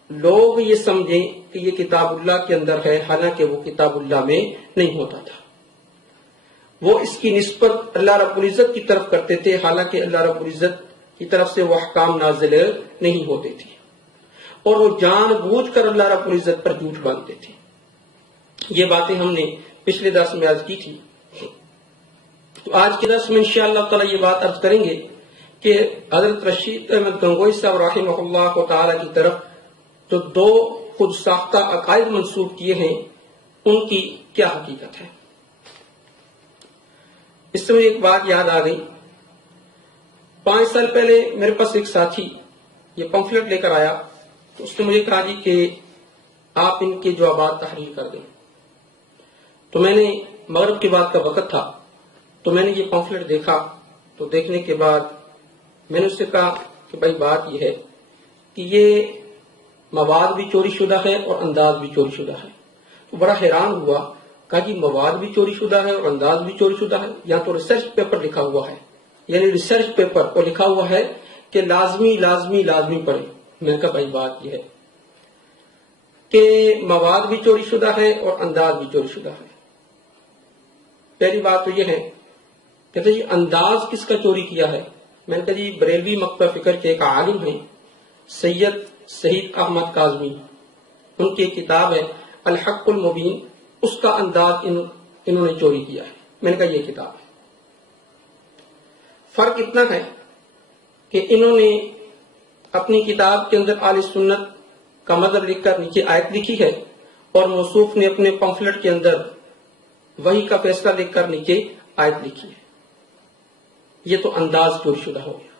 لوگ یہ سمجھیں کہ یہ کتاب اللہ کے اندر ہے، حالانکہ وہ کتاب اللہ میں نہیں ہوتا تھا۔ وہ اس کی نسبت اللہ رب العزت کی طرف کرتے تھے، حالانکہ اللہ رب العزت کی طرف سے وہ احکام نازل نہیں ہوتے تھے، اور وہ جان بوجھ کر اللہ رب العزت پر جھوٹ باندھتے تھے۔ یہ باتیں ہم نے پچھلے درس میں عرض کی تھی، تو آج کے درس میں انشاءاللہ تعالی یہ بات عرض کریں گے کہ حضرت رشید احمد گنگوئی صاحب رحمہ اللہ تعالی کی طرف جو دو خود ساختہ عقائد منسوب کیے ہیں ان کی کیا حقیقت ہے۔ اس سے مجھے ایک بات یاد آ گئی، 5 سال پہلے میرے پاس ایک ساتھی یہ پمفلٹ لے کر آیا، تو اس نے مجھے کہا جی کہ آپ ان کے جوابات تحریر کر دیں، تو میں نے مغرب کے بعد کا وقت تھا، تو میں نے یہ پمفلٹ دیکھا، تو دیکھنے کے بعد میں نے اس سے کہا کہ بھائی بات یہ ہے کہ یہ مواد بھی چوری شدہ ہے اور انداز بھی چوری شدہ ہے۔ تو بڑا حیران ہوا، کہا جی مواد بھی چوری شدہ ہے اور انداز بھی چوری شدہ ہے، یا تو ریسرچ پیپر لکھا ہوا ہے، یعنی ریسرچ پیپر اور لکھا ہوا ہے کہ لازمی لازمی لازمی پڑھیں۔ میں نے کہا بھائی بات یہ ہے کہ مواد بھی چوری شدہ ہے اور انداز بھی چوری شدہ ہے۔ پہلی بات تو یہ ہے کہتے جی انداز کس کا چوری کیا ہے؟ میں نے کہا جی بریلوی مکتبہ فکر کے ایک عالم ہیں سید شہید احمد کاظمی، ان کی ایک کتاب ہے الحق المبین، اس کا انداز انہوں نے چوری کیا ہے۔ میں نے کہا یہ کتاب ہے۔ فرق اتنا ہے کہ انہوں نے اپنی کتاب کے اندر اہل سنت کا مذہب لکھ کر نیچے آیت لکھی ہے، اور موصوف نے اپنے پمفلٹ کے اندر وحی کا فیصلہ لکھ کر نیچے آیت لکھی ہے۔ یہ تو انداز چوری شدہ ہو گیا۔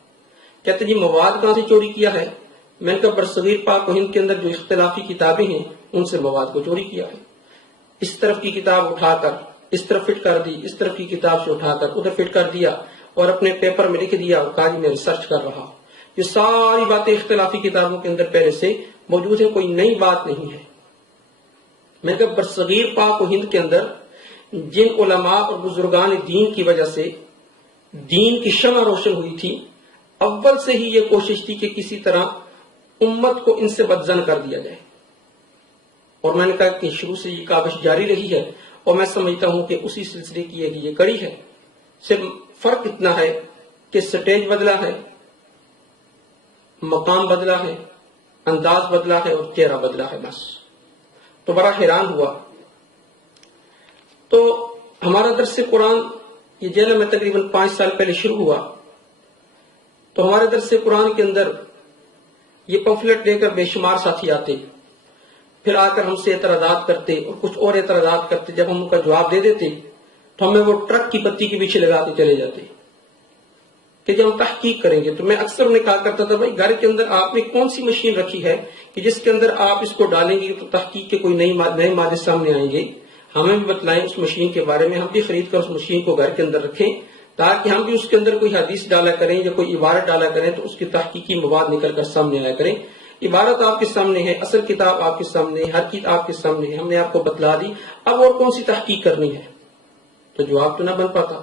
کہتے جی مواد کہاں سے چوری کیا ہے؟ میں نے کہا برصغیر پاک و ہند کے اندر جو اختلافی کتابیں ہیں ان سے مواد کو چوری کیا ہے۔ اس طرف کی کتاب اٹھا کر اس طرف فٹ کر دی، اس طرف کی کتاب سے اٹھا کر ادھر فٹ کر دیا، اور اپنے پیپر میں لکھ دیا، کہا جی میں ریسرچ کر رہا ہوں۔ یہ ساری باتیں اختلافی کتابوں کے اندر پہلے سے موجود ہے، کوئی نئی بات نہیں ہے۔ میں نے کہا برصغیر پاک و ہند کے اندر جن علماء اور بزرگان دین کی وجہ سے دین کی شمع روشن ہوئی تھی، اول سے ہی یہ کوشش تھی کہ کسی طرح امت کو ان سے بدظن کر دیا جائے، اور میں نے کہا کہ شروع سے یہ کاوش جاری رہی ہے، اور میں سمجھتا ہوں کہ اسی سلسلے کی یہ کڑی ہے۔ صرف فرق اتنا ہے کہ سٹیج بدلا ہے، مقام بدلا ہے، انداز بدلا ہے، اور چہرہ بدلا ہے، بس۔ تو بڑا حیران ہوا۔ تو ہمارا درس قرآن یہ جیل میں تقریباً 5 سال پہلے شروع ہوا، تو ہمارے درس قرآن کے اندر یہ پمفلٹ لے کر بے شمار ساتھی آتے، پھر آ کر ہم سے اعتراضات کرتے اور کچھ اور اعتراضات کرتے۔ جب ہم ان کا جواب دے دیتے تو ہمیں وہ ٹرک کی پتی کے پیچھے لگا کے چلے جاتے۔ کہ جب ہم تحقیق کریں گے، تو میں اکثر انہیں کہا کرتا تھا بھائی گھر کے اندر آپ نے کون سی مشین رکھی ہے کہ جس کے اندر آپ اس کو ڈالیں گے تو تحقیق کے کوئی نئے مادے سامنے آئیں گے، ہمیں بھی بتلائیں اس مشین کے بارے میں، ہم بھی خرید کر اس مشین کو گھر کے اندر رکھیں تاکہ ہم بھی اس کے اندر کوئی حدیث ڈالا کریں یا کوئی عبارت ڈالا کریں تو اس کی تحقیقی مواد نکل کر سامنے آیا کریں۔ عبارت آپ کے سامنے ہے، اصل کتاب آپ کے سامنے ہے، ہر چیز آپ کے سامنے ہے، ہم نے آپ کو بتلا دی، اب اور کون سی تحقیق کرنی ہے؟ تو جواب تو نہ بن پاتا،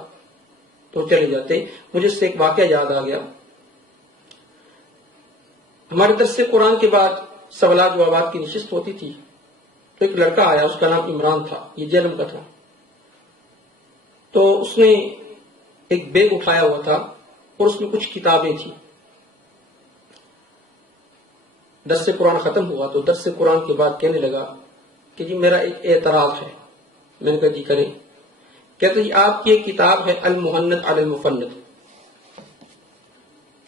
تو چلے جاتے۔ مجھے اس سے ایک واقعہ یاد آ گیا۔ ہمارے درس قرآن کے بعد سوالات جوابات کی نشست ہوتی تھی، تو ایک لڑکا آیا، اس کا نام عمران تھا، یہ جہلم کا تھا۔ تو اس نے ایک بیگ اٹھایا ہوا تھا اور اس میں کچھ کتابیں تھیں۔ درس قرآن ختم ہوا تو درس قرآن کے بعد کہنے لگا کہ جی میرا ایک اعتراض ہے۔ میں نے کہا جی کریں۔ کہتے جی آپ کی ایک کتاب ہے المحنت علی المفند،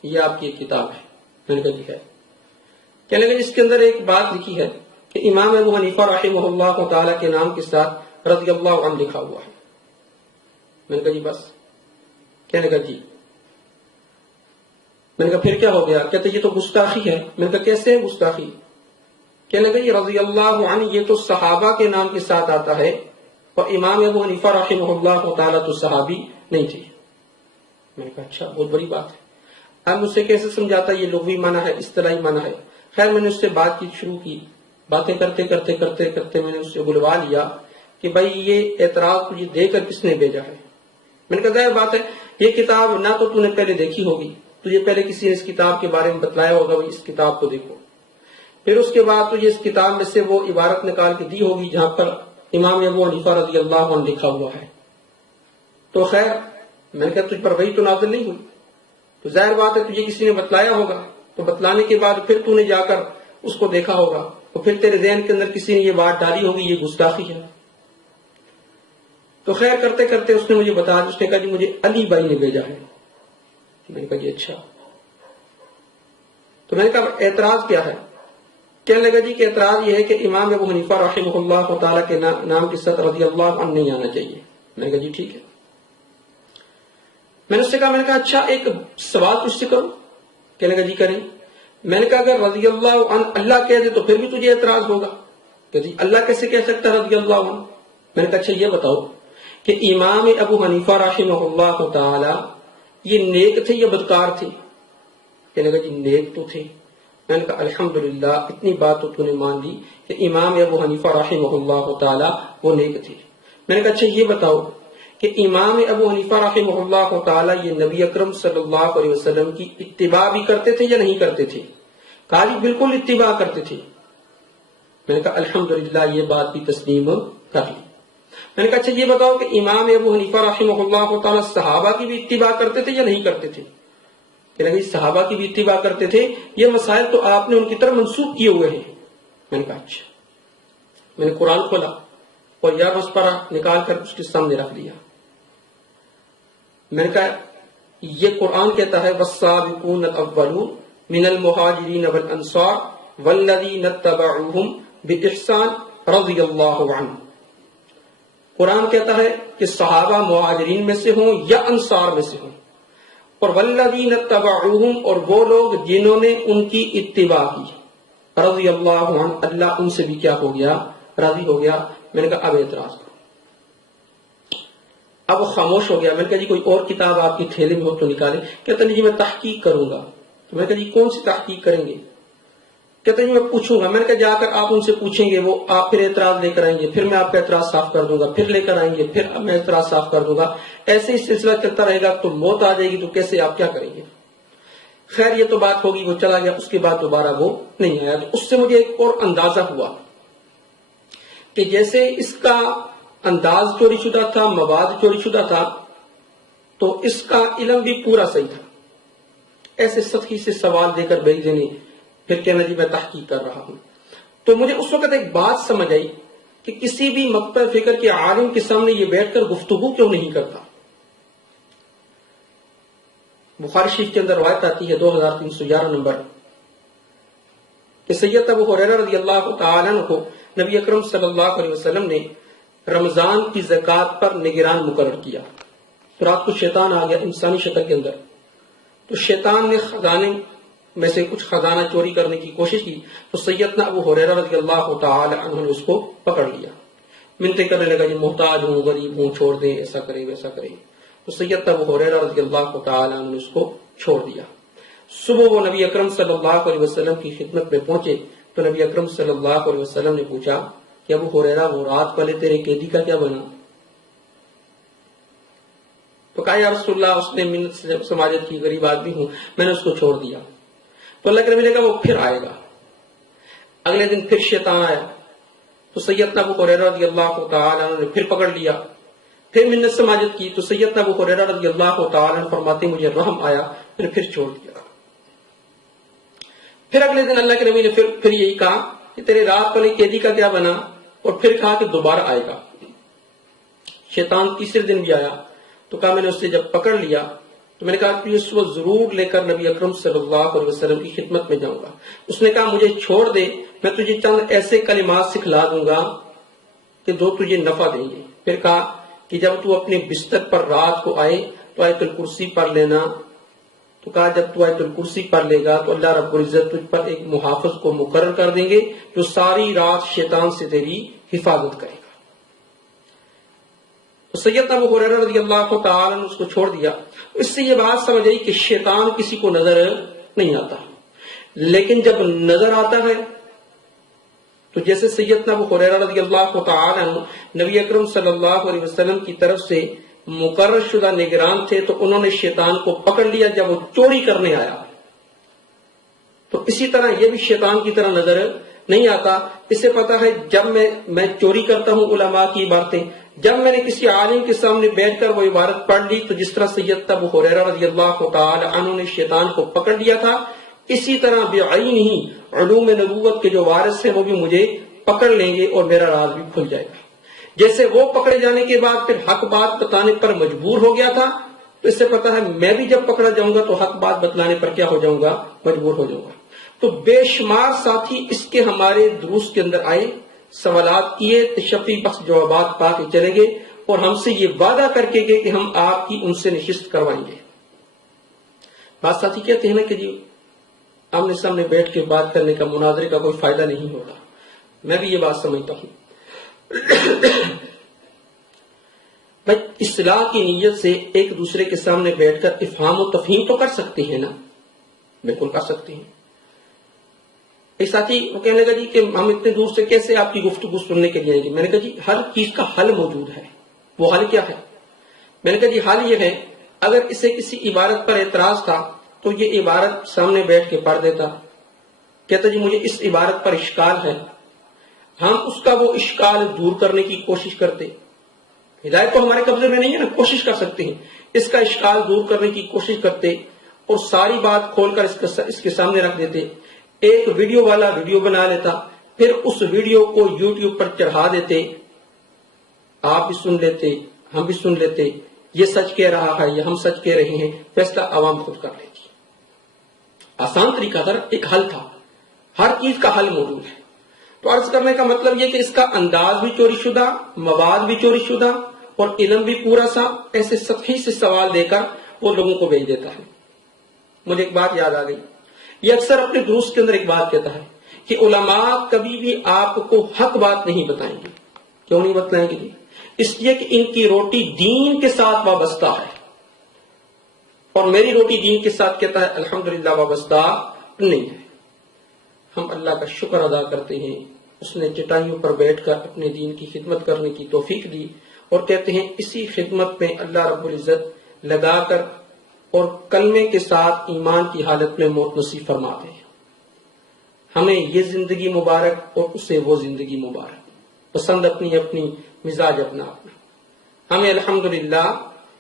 یہ آپ کی ایک کتاب ہے۔ میں نے کہا جی ہے۔ کہنے لگا اس کے اندر ایک بات لکھی ہے کہ امام ابو حنیفہ رحمہ اللہ تعالی کے نام کے ساتھ رضی اللہ عنہ لکھا ہوا ہے۔ میں نے کہا جی بس۔ کہنے لگا جی۔ میں نے کہا پھر کیا ہو گیا؟ کہتے یہ تو گستاخی ہے۔ میں نے کہا کیسے ہے گستاخی؟ کہنے لگا یہ رضی اللہ عنہ یہ تو صحابہ کے نام کے ساتھ آتا ہے اور امام ابو حنیفہ رحمہ اللہ تعالی تو صحابی نہیں تھے۔ میں نے کہا اچھا بہت بڑی بات ہے۔ اب مجھ سے کیسے سمجھاتا یہ لغوی معنی ہے اصطلاحی معنی ہے؟ خیر میں نے اس سے بات کی شروع کی، باتیں کرتے کرتے میں نے اس سے بلوا لیا کہ بھائی یہ اعتراض تجھے دے کر کس نے بھیجا ہے؟ میں نے کہا ظاہر بات ہے یہ کتاب نہ تو نے پہلے دیکھی ہوگی، تجھے پہلے کسی نے اس کتاب کے بارے میں بتلایا ہوگا بھائی اس کتاب کو دیکھو، پھر اس کے بعد تجھے اس کتاب میں سے وہ عبارت نکال کے دی ہوگی جہاں پر امام ابو حنیفہ رضی اللہ عنہ لکھا ہوا ہے۔ تو خیر میں نے کہا تجھ پر وحی تو نازل نہیں ہوئی، تو ظاہر بات ہے تجھے کسی نے بتلایا ہوگا، تو بتلانے کے بعد پھر تو نے جا کر اس کو دیکھا ہوگا، تو پھر تیرے ذہن کے اندر کسی نے یہ بات ڈالی ہوگی یہ گستاخی ہے۔ تو خیر کرتے کرتے اس نے مجھے بتا دیا، اس نے کہا جی مجھے علی بھائی نے بھیجا ہے۔ میں نے کہا جی اچھا۔ تو میں نے کہا اعتراض کیا ہے؟ کہنے لگا جی کہ اعتراض یہ ہے کہ امام ابو حنیفہ رحمہ اللہ تعالیٰ کے نام کے ساتھ رضی اللہ عنہ نہیں آنا چاہیے۔ میں نے کہا جی ٹھیک ہے۔ میں نے اس سے کہا، میں نے کہا اچھا ایک سوال تجھ سے کروں؟ کہنے لگا جی کریں۔ میں نے کہا اگر رضی اللہ عنہ اللہ کہہ دے تو پھر بھی تجھے اعتراض ہوگا کہ جی اللہ کیسے کہہ سکتا ہے رضی اللہ عنہ؟ میں نے کہا اچھا یہ بتاؤ کہ امام ابو حنیفہ رحمہ اللہ تعالی یہ نیک تھے یا بدکار تھے؟ کہنے لگا جی نیک تو تھے۔ میں نے کہا الحمدللہ اتنی بات تو نے مان لی کہ امام ابو حنیفہ رحمہ اللہ تعالی وہ نیک تھے۔ میں نے کہا اچھا یہ بتاؤ کہ امام ابو حنیفہ رحمہ اللہ تعالی یہ نبی اکرم صلی اللہ علیہ وسلم کی اتباع بھی کرتے تھے یا نہیں کرتے تھے؟ کہا جی بالکل اتباع کرتے تھے۔ میں نے کہا الحمدللہ یہ بات بھی تسلیم کر لی۔ میں نے کہا اچھا یہ بتاؤ کہ امام ابو حنیفہ رحمہ اللہ تعالی صحابہ کی بھی اتباع کرتے تھے یا نہیں کرتے تھے؟ کہ نہیں صحابہ کی بھی اتباع کرتے تھے، یہ مسائل تو آپ نے ان کی طرف منسوخ کیے ہوئے ہیں۔ میں نے کہا اچھا۔ میں نے قرآن کھولا اور یا مسپرہ نکال کر اس کے سامنے رکھ دیا۔ میں نے کہا یہ قرآن کہتا ہے والسابقون الاولون من المہاجرین والانصار والذین اتبعوہم باحسان رضی اللہ عنہ۔ قرآن کہتا ہے کہ صحابہ مہاجرین میں سے ہوں یا انصار میں سے ہوں، اور والذین اتبعوہم اور وہ لوگ جنہوں نے ان کی اتباع کی، رضی اللہ عنہ اللہ ان سے بھی کیا ہو گیا؟ راضی ہو گیا۔ میں نے کہا اب اعتراض کرو۔ اب وہ خاموش ہو گیا۔ میں نے کہا جی کوئی اور کتاب آپ کی تھیلے میں ہو تو نکالیں۔ کہتا نہیں جی میں تحقیق کروں گا۔ تو میں نے کہا جی کون سی تحقیق کریں گے؟ کہتے ہیں میں پوچھوں گا۔ میں نے کہا جا کر آپ ان سے پوچھیں گے، وہ آپ پھر اعتراض لے کر آئیں گے، پھر میں آپ کا اعتراض صاف کر دوں گا، پھر لے کر آئیں گے، پھر میں اعتراض صاف کر دوں گا، ایسے ہی سلسلہ چلتا رہے گا تو موت آ جائے گی تو کیسے آپ کیا کریں گے؟ خیر یہ تو بات ہوگی، وہ چلا گیا، اس کے بعد دوبارہ وہ نہیں آیا۔ تو اس سے مجھے ایک اور اندازہ ہوا کہ جیسے اس کا انداز چوری شدہ تھا، مواد چوری شدہ تھا، تو اس کا علم بھی پورا صحیح تھا۔ ایسے سطحی سے سوال دے کر بھیج دینے، پھر کہنا جی میں تحقیق کر رہا ہوں۔ تو مجھے اس وقت ایک بات سمجھ آئی کہ کسی بھی مقطع فکر کے عالم کے سامنے یہ بیٹھ کر گفتگو کیوں نہیں کرتا۔ بخاری شریف کے اندر روایت آتی ہے 2311 نمبر کہ سید ابو ہریرہ رضی اللہ تعالیٰ عنہ کو نبی اکرم صلی اللہ علیہ وسلم نے رمضان کی زکوٰۃ پر نگران مقرر کیا۔ تو رات کو شیطان آ گیا انسانی شکل کے اندر، تو شیطان نے خزانے میں سے کچھ خزانہ چوری کرنے کی کوشش کی تو سیدنا ابو ہریرہ رضی اللہ تعالی عنہ نے اس کو پکڑ لیا، منتیں کرنے لگا جی محتاج ہوں، غریب ہوں، چھوڑ دیں، ایسا کریں ویسا کریں۔ تو سیدنا ابو ہریرہ رضی اللہ تعالی عنہ نے اس کو چھوڑ دیا۔ صبح وہ نبی اکرم صلی اللہ علیہ وسلم کی خدمت میں پہنچے تو نبی اکرم صلی اللہ علیہ وسلم نے پوچھا کہ ابو ہریرہ وہ رات والے تیرے قیدی کا کیا بنا؟ تو کہا یا رسول اللہ اس نے منت سماجت کی، غریب آدمی ہوں، میں نے اس کو چھوڑ دیا۔ تو اللہ کے نبی نے کہا وہ پھر آئے گا۔ اگلے دن پھر شیطان آیا تو سیدنا ابو ہریرہ رضی اللہ تعالی عنہ نے پھر پکڑ لیا، پھر منت سماجت کی تو سیدنا ابو ہریرہ رضی اللہ تعالی عنہ فرماتے مجھے رحم آیا، میں نے پھر چھوڑ دیا۔ پھر اگلے دن اللہ کے نبی نے پھر یہی کہا کہ تیرے رات والے قیدی کا کیا بنا، اور پھر کہا کہ دوبارہ آئے گا۔ شیطان تیسرے دن بھی آیا تو کہا میں نے اس سے جب پکڑ لیا تو میں نے کہا کہ اس وقت ضرور لے کر نبی اکرم صلی اللہ علیہ وسلم کی خدمت میں جاؤں گا۔ اس نے کہا مجھے چھوڑ دے، میں تجھے چند ایسے کلمات سکھلا دوں گا کہ جو تجھے نفع دیں گے۔ پھر کہا کہ جب تو اپنے بستر پر رات کو آئے تو آیت الکرسی پڑھ لینا۔ تو کہا جب تو آیت الکرسی پڑھ لے گا تو اللہ رب العزت تجھ پر ایک محافظ کو مقرر کر دیں گے جو ساری رات شیطان سے تیری حفاظت کرے گا۔ تو سیدنا ابو ہریرہ رضی اللہ تعالیٰ نے اس کو چھوڑ دیا۔ اس سے یہ بات سمجھ آئی کہ شیطان کسی کو نظر نہیں آتا، لیکن جب نظر آتا ہے تو جیسے سیدنا ابو ہریرہ رضی اللہ تعالیٰ عنہ نبی اکرم صلی اللہ علیہ وسلم کی طرف سے مقرر شدہ نگران تھے تو انہوں نے شیطان کو پکڑ لیا جب وہ چوری کرنے آیا، تو اسی طرح یہ بھی شیطان کی طرح نظر نہیں آتا۔ اسے پتا ہے جب میں چوری کرتا ہوں علماء کی عبارتیں، جب میں نے کسی عالم کے سامنے بیٹھ کر وہ عبارت پڑھ لی تو جس طرح سیدنا ابو ہریرہ رضی اللہ تعالی عنہ نے شیطان کو پکڑ لیا تھا، اسی طرح بعین ہی علوم نبوت کے جو وارث ہیں وہ بھی مجھے پکڑ لیں گے اور میرا راز بھی کھل جائے گا۔ جیسے وہ پکڑے جانے کے بعد پھر حق بات بتانے پر مجبور ہو گیا تھا، تو اس سے پتا ہے میں بھی جب پکڑا جاؤں گا تو حق بات بتلانے پر کیا ہو جاؤں گا، مجبور ہو جاؤں گا۔ تو بے شمار ساتھی اس کے ہمارے دروس کے اندر آئے، سوالات کیے، تشفی بخش جوابات پا کے چلے گئے اور ہم سے یہ وعدہ کر کے گئے کہ ہم آپ کی ان سے نشست کروائیں گے۔ بعض ساتھی کہتے ہیں نا کہ جی آمنے سامنے بیٹھ کے بات کرنے کا، مناظرے کا کوئی فائدہ نہیں ہوتا۔ میں بھی یہ بات سمجھتا ہوں۔ بھائی اصلاح کی نیت سے ایک دوسرے کے سامنے بیٹھ کر افہام و تفہیم تو کر سکتے ہیں نا، بالکل کر سکتے ہیں۔ ایک ساتھی وہ کہنے لگا جی کہ ہم اتنے دور سے کیسے آپ کی گفتگو سننے کے لیے آئیں گے؟ میں نے کہا جی ہر چیز کا حل موجود ہے۔ وہ حل کیا ہے؟ میں نے کہا جی حل یہ ہے اگر اسے کسی عبارت پر اعتراض تھا تو یہ عبارت سامنے بیٹھ کے پڑھ دیتا، کہتا جی مجھے اس عبارت پر اشکال ہے، ہم اس کا وہ اشکال دور کرنے کی کوشش کرتے۔ ہدایت تو ہمارے قبضے میں نہیں ہے نا، کوشش کر سکتے ہیں، اس کا اشکال دور کرنے کی کوشش کرتے اور ساری بات کھول کر اس کے سامنے رکھ دیتے۔ ایک ویڈیو والا ویڈیو بنا لیتا، پھر اس ویڈیو کو یوٹیوب پر چڑھا دیتے، آپ بھی سن لیتے، ہم بھی سن لیتے، یہ سچ کہہ رہا ہے یا ہم سچ کہہ رہے ہیں، فیصلہ عوام خود کر لیتی۔ آسان طریقہ تھا، ایک حل تھا، ہر چیز کا حل موجود ہے۔ تو عرض کرنے کا مطلب یہ کہ اس کا انداز بھی چوری شدہ، مواد بھی چوری شدہ اور علم بھی پورا سا ایسے سطحی سے سوال دے کر وہ لوگوں کو بھیج دیتا ہے۔ مجھے ایک بات یاد آ گئی، یہ اکثر اپنے دروس کے اندر ایک بات کہتا ہے کہ علماء کبھی بھی آپ کو حق بات نہیں بتائیں گے۔ کیوں نہیں بتلائیں گے؟ اس لیے کہ ان کی روٹی دین کے ساتھ وابستہ ہے، اور میری روٹی دین کے ساتھ کہتا ہے الحمدللہ وابستہ نہیں ہے۔ ہم اللہ کا شکر ادا کرتے ہیں، اس نے چٹائیوں پر بیٹھ کر اپنے دین کی خدمت کرنے کی توفیق دی، اور کہتے ہیں اسی خدمت میں اللہ رب العزت لگا کر اور کلمے کے ساتھ ایمان کی حالت میں موت نصیب فرماتے ہیں۔ ہمیں یہ زندگی مبارک اور اسے وہ زندگی مبارک، پسند اپنی اپنی، مزاج اپنا اپنا۔ ہمیں الحمدللہ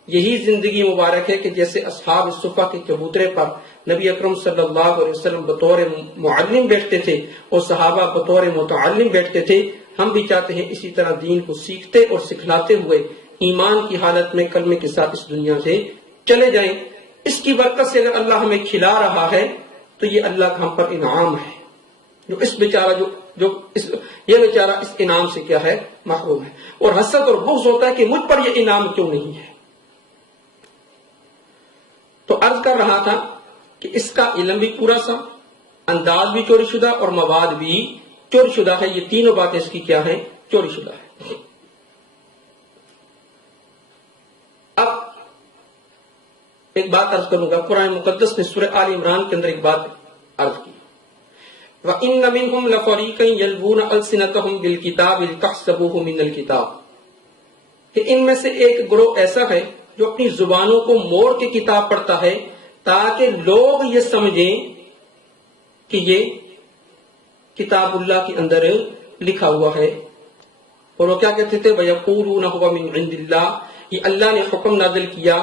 یہی زندگی مبارک ہے کہ جیسے اصحاب الصفہ کے چبوترے پر نبی اکرم صلی اللہ علیہ وسلم بطور معلم بیٹھتے تھے اور صحابہ بطور متعلم بیٹھتے تھے، ہم بھی چاہتے ہیں اسی طرح دین کو سیکھتے اور سکھلاتے ہوئے ایمان کی حالت میں کلمے کے ساتھ اس دنیا سے چلے جائیں۔ اس کی برکت سے اگر اللہ ہمیں کھلا رہا ہے تو یہ اللہ کا ہم پر انعام ہے، جو اس بیچارہ یہ بیچارہ اس انعام سے کیا ہے، محروم ہے۔ اور حسد اور بغض ہوتا ہے کہ مجھ پر یہ انعام کیوں نہیں ہے۔ تو عرض کر رہا تھا کہ اس کا علم بھی پورا سا، انداز بھی چوری شدہ اور مواد بھی چوری شدہ ہے. یہ تینوں باتیں اس کی کیا ہیں؟ چوری شدہ ہے. اب ایک بات عرض کروں گا. قرآن مقدس نے سورہ آل عمران کے اندر ایک بات عرض کی، وَإِنَّ مِنْهُمْ لَفَرِيقًا يَلْوُونَ أَلْسِنَتَهُمْ بِالْكِتَابِ لِتَحْسَبُوهُ مِنَ الْكِتَابِ، کہ ان میں سے ایک گروہ ایسا ہے جو اپنی زبانوں کو موڑ کے کتاب پڑھتا ہے تاکہ لوگ یہ سمجھیں کہ یہ کتاب اللہ کے اندر لکھا ہوا ہے. اور وہ کیا کہتے تھے؟ وَيَقُولُونَ هُوَ مِنْ عِنْدِ اللَّهِ، یہ اللہ نے حکم نازل کیا،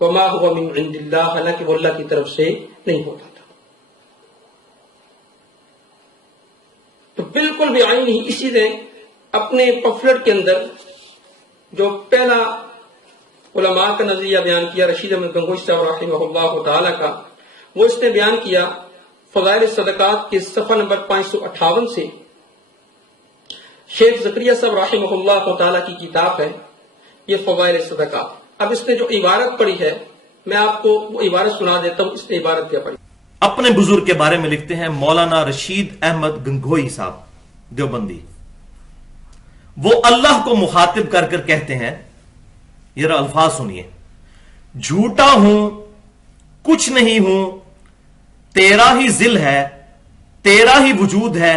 وَمَا هُوَ مِنْ عِنْدِ اللَّهِ، حالانکہ وہ اللہ کی طرف سے نہیں ہوتا تھا. تو بالکل بھی آئی نہیں. اسی نے اپنے پمفلٹ کے اندر جو پہلا علماء کا نظریہ بیان کیا، رشید احمد گنگوئی صاحب رحمہ اللہ تعالی کا، وہ اس نے بیان کیا فضائل صدقات کے صفحہ نمبر 558 سے. شیخ زکریا صاحب رحمہ اللہ تعالی کی کتاب ہے یہ فضائل صدقات. اب اس نے جو عبارت پڑھی ہے میں آپ کو وہ عبارت سنا دیتا ہوں. اس نے عبارت کیا پڑھی؟ اپنے بزرگ کے بارے میں لکھتے ہیں مولانا رشید احمد گنگوئی صاحب دیوبندی. وہ اللہ کو مخاطب کر کر کہتے ہیں، یہ الفاظ سنیے، جھوٹا ہوں، کچھ نہیں ہوں، تیرا ہی ذل ہے، تیرا ہی وجود ہے،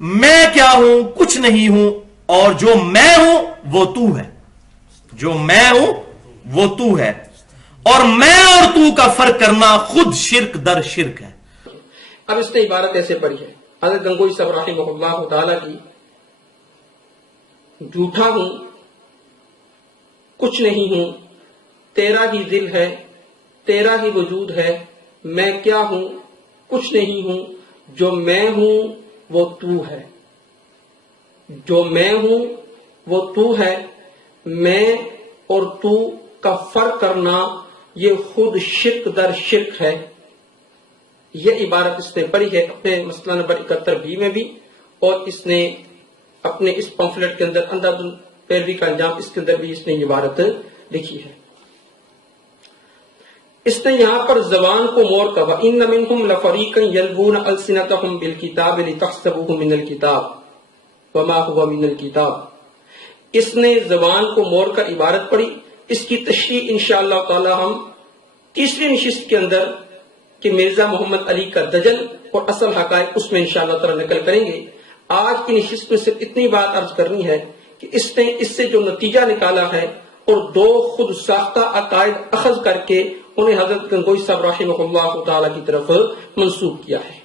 میں کیا ہوں، کچھ نہیں ہوں، اور جو میں ہوں وہ تو ہے. جو میں ہوں وہ تو ہے، اور میں اور تو کا فرق کرنا خود شرک در شرک ہے. اب اس نے عبارت ایسے پڑھی ہے حضرت گنگوئی صاحب رحمہ اللہ تعالی کی، جھوٹا ہوں، کچھ نہیں ہوں، تیرا ہی دل ہے، تیرا ہی وجود ہے، میں کیا ہوں، کچھ نہیں ہوں، جو میں ہوں وہ تو ہے. جو میں ہوں وہ تو ہے، میں اور تو کا فرق کرنا یہ خود شرک در شرک ہے. یہ عبارت اس نے پڑھی ہے اپنے مسئلہ نمبر 71B میں بھی، اور اس نے اپنے اس پمفلٹ کے اندر انداز پیروی کا انجام اس کے اندر بھی اس نے یہ عبارت لکھی ہے. اس نے یہاں پر زبان کو موڑ کر وَإِنَّ مِنْهُمْ لَفَرِيقًا يَلْوُونَ أَلْسِنَتَهُمْ بِالْكِتَابِ لِتَحْسَبُوهُ مِنَ الْكِتَابِ وَمَا هُوَ مِنَ الْكِتَابِ. اس نے زبان کو موڑ کر عبارت پڑھی. اس کی تشریح انشاءاللہ تعالی ہم تیسری نشست کے اندر کہ مرزا محمد علی کا دجل اور اصل حقائق اس میں انشاءاللہ تعالی نقل کریں گے. آج کی نشست میں صرف اتنی بات عرض کرنی ہے کہ اس نے اس سے جو نتیجہ نکالا ہے اور دو خود ساختہ عقائد اخذ کر کے انہیں حضرت گنگوئی صاحب رحمہ اللہ تعالی کی طرف منسوب کیا ہے.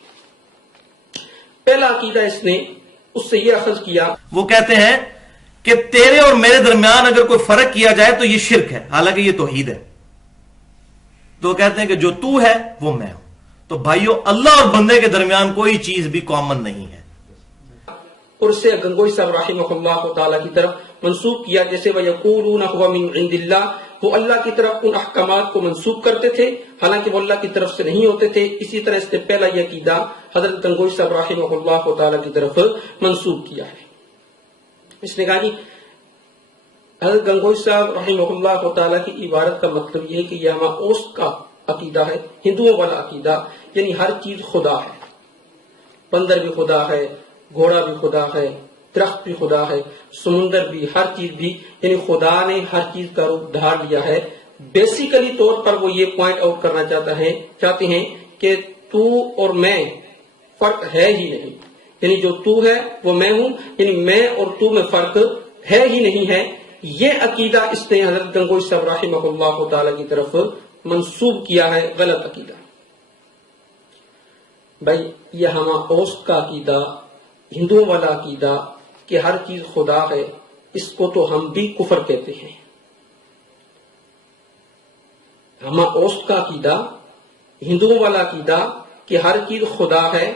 پہلا عقیدہ اس نے اس سے یہ اخذ کیا، وہ کہتے ہیں کہ تیرے اور میرے درمیان اگر کوئی فرق کیا جائے تو یہ شرک ہے، حالانکہ یہ توحید ہے. تو وہ کہتے ہیں کہ جو تو ہے وہ میں ہوں. تو بھائیو، اللہ اور بندے کے درمیان کوئی چیز بھی کامن نہیں ہے. اور اسے گنگوئی صاحب رحمہ اللہ تعالی کی طرف منسوب کیا، جیسے وَيَقُولُونَ هُوَ مِنْ عِنْدِ اللَّهِ، وہ اللہ کی طرف ان احکامات کو منسوب کرتے تھے حالانکہ وہ اللہ کی طرف سے نہیں ہوتے تھے. اسی طرح اس نے پہلا یہ عقیدہ حضرت گنگوئی صاحب رحمہ اللہ تعالی کی طرف منسوب کیا ہے. اس نے کہا جی حضرت گنگوئی صاحب رحمہ اللہ تعالی کی عبارت کا مطلب یہ ہے کہ یہ ہمارا اوسط کا عقیدہ ہے، ہندوؤں والا عقیدہ، یعنی ہر چیز خدا ہے. بندر بھی خدا ہے، گھوڑا بھی خدا ہے، درخت بھی خدا ہے، سمندر بھی، ہر چیز بھی، یعنی خدا نے ہر چیز کا روپ دھار لیا ہے. بیسیکلی طور پر وہ یہ پوائنٹ آؤٹ کرنا چاہتے ہیں کہ تو اور میں فرق ہے ہی نہیں، یعنی جو تو ہے وہ میں ہوں، یعنی میں اور تو میں فرق ہے ہی نہیں ہے. یہ عقیدہ اس نے حضرت گنگوئی صاحب رحمہ اللہ تعالی کی طرف منسوب کیا ہے، غلط عقیدہ. بھائی یہ ہمارا اوسط کا عقیدہ، ہندوؤں والا عقیدہ کہ ہر چیز خدا ہے، اس کو تو ہم بھی کفر کہتے ہیں. ہمارا اوسط کا عقیدہ، ہندوؤں والا عقیدہ کہ ہر چیز خدا ہے،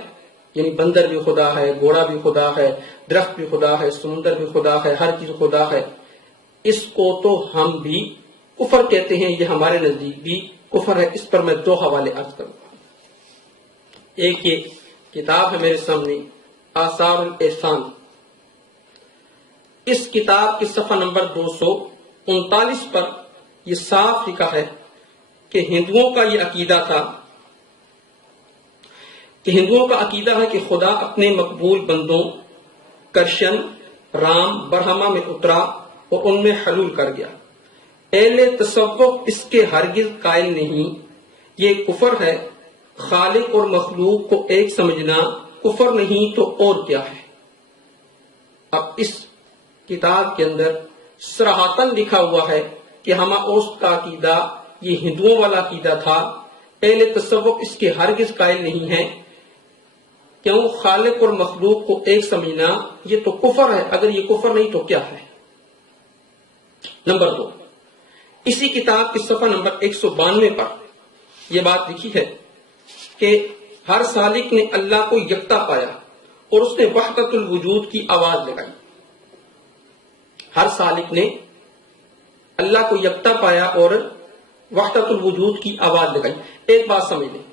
یعنی بندر بھی خدا ہے، گھوڑا بھی خدا ہے، درخت بھی خدا ہے، سمندر بھی خدا ہے، ہر چیز خدا ہے، اس کو تو ہم بھی کفر کہتے ہیں. یہ ہمارے نزدیک بھی کفر ہے. اس پر میں دو حوالے عرض کروں گا. ایک یہ کتاب ہے میرے سامنے، آثار الاحسان. اس کتاب کے صفحہ نمبر 239 پر یہ صاف لکھا ہے کہ ہندوؤں کا یہ عقیدہ تھا کہ ہندوؤں کا عقیدہ ہے کہ خدا اپنے مقبول بندوں کرشن، رام، برہما میں اترا اور ان میں حلول کر گیا۔ اہل تصوف اس کے ہرگز قائل نہیں، یہ کفر ہے۔ خالق اور مخلوق کو ایک سمجھنا کفر نہیں تو اور کیا ہے؟ اب اس کتاب کے اندر صراحتاً لکھا ہوا ہے کہ ہما اوست کا عقیدہ یہ ہندوؤں والا عقیدہ تھا، اہل تصوف اس کے ہرگز قائل نہیں ہے۔ کیوں؟ خالق اور مخلوق کو ایک سمجھنا یہ تو کفر ہے، اگر یہ کفر نہیں تو کیا ہے؟ نمبر 2، اسی کتاب کی صفحہ نمبر 192 پر یہ بات لکھی ہے کہ ہر سالک نے اللہ کو یکتا پایا اور اس نے وحدت الوجود کی آواز لگائی۔ ہر سالک نے اللہ کو یکتا پایا اور وحدت الوجود کی آواز لگائی۔ ایک بات سمجھ لیں،